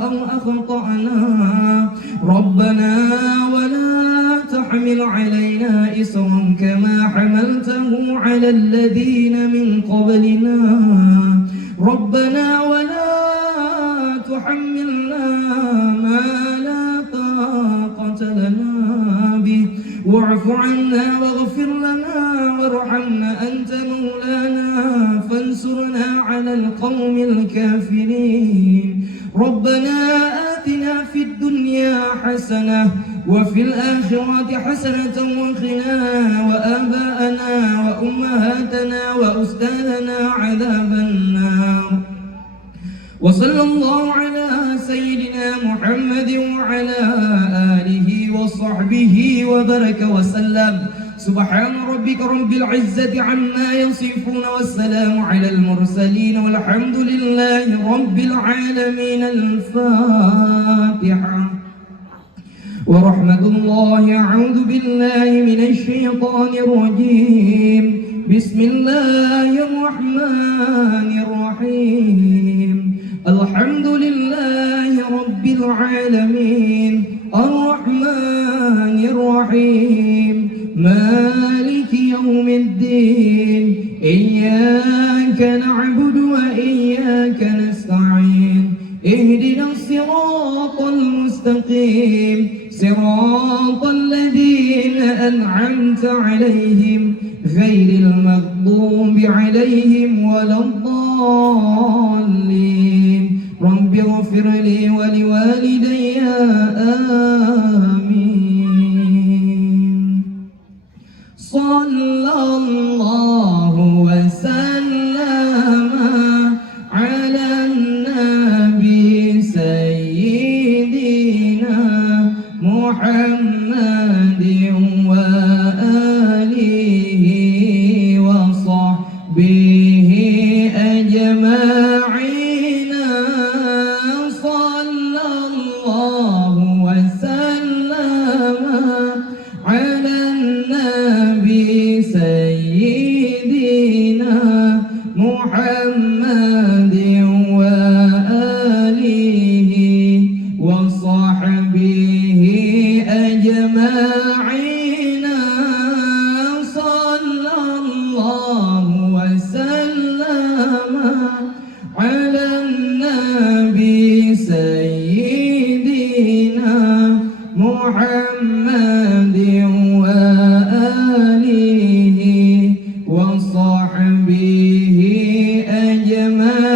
aw akhta'na. Rabbana wa la tahmil 'alaina isran kama hamaltahu 'ala alladhina min qablina. Rabbana wa la tuhammilna ma la taqata lana bih. Wa'fu 'anna waghfir lana warhamna anta maulana fansurna 'alal qaumil kafirin. Rabbana atina fid dunya hasanah wa fil akhirati hasanatan wa qina wa aba'ana wa ummahatana wa ustadana 'adzaban nar. Wa sallallahu ala sayyidina Muhammadin wa ala alihi wa sahbihi wa baraka wa sallam. Subhana rabbika rabbil izzati amma yasifun wassalamu alal mursalin walhamdulillahi rabbil alamin. Al-Fatiha. ورحمة الله. أعوذ بالله من الشيطان الرجيم. بسم الله الرحمن الرحيم. الحمد لله رب العالمين الرحمن الرحيم مالك يوم الدين إياك نعبد وإياك نستعين اهدنا الصراط المستقيم صراط الذين أنعمت عليهم غير المغضوب عليهم ولا الضالين. رب اغفر لي ولوالدي آمين. صلى الله وسلم على النبي سيدنا محمد وآله وصحبه أجمعين. صلى الله وسلم على النبي سيدنا محمد وآله وصحبه أجمعين. صلى الله وسلم على النبي سيدنا محمد وآله وصحبه أجمعين.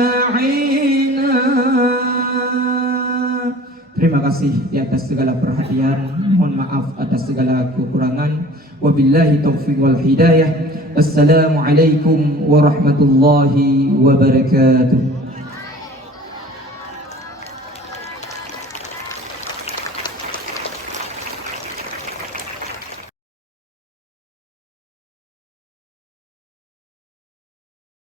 Terima kasih di atas segala perhatian. Mohon maaf atas segala kekurangan. Wabillahi taufiq wal hidayah. Assalamualaikum warahmatullahi wabarakatuh.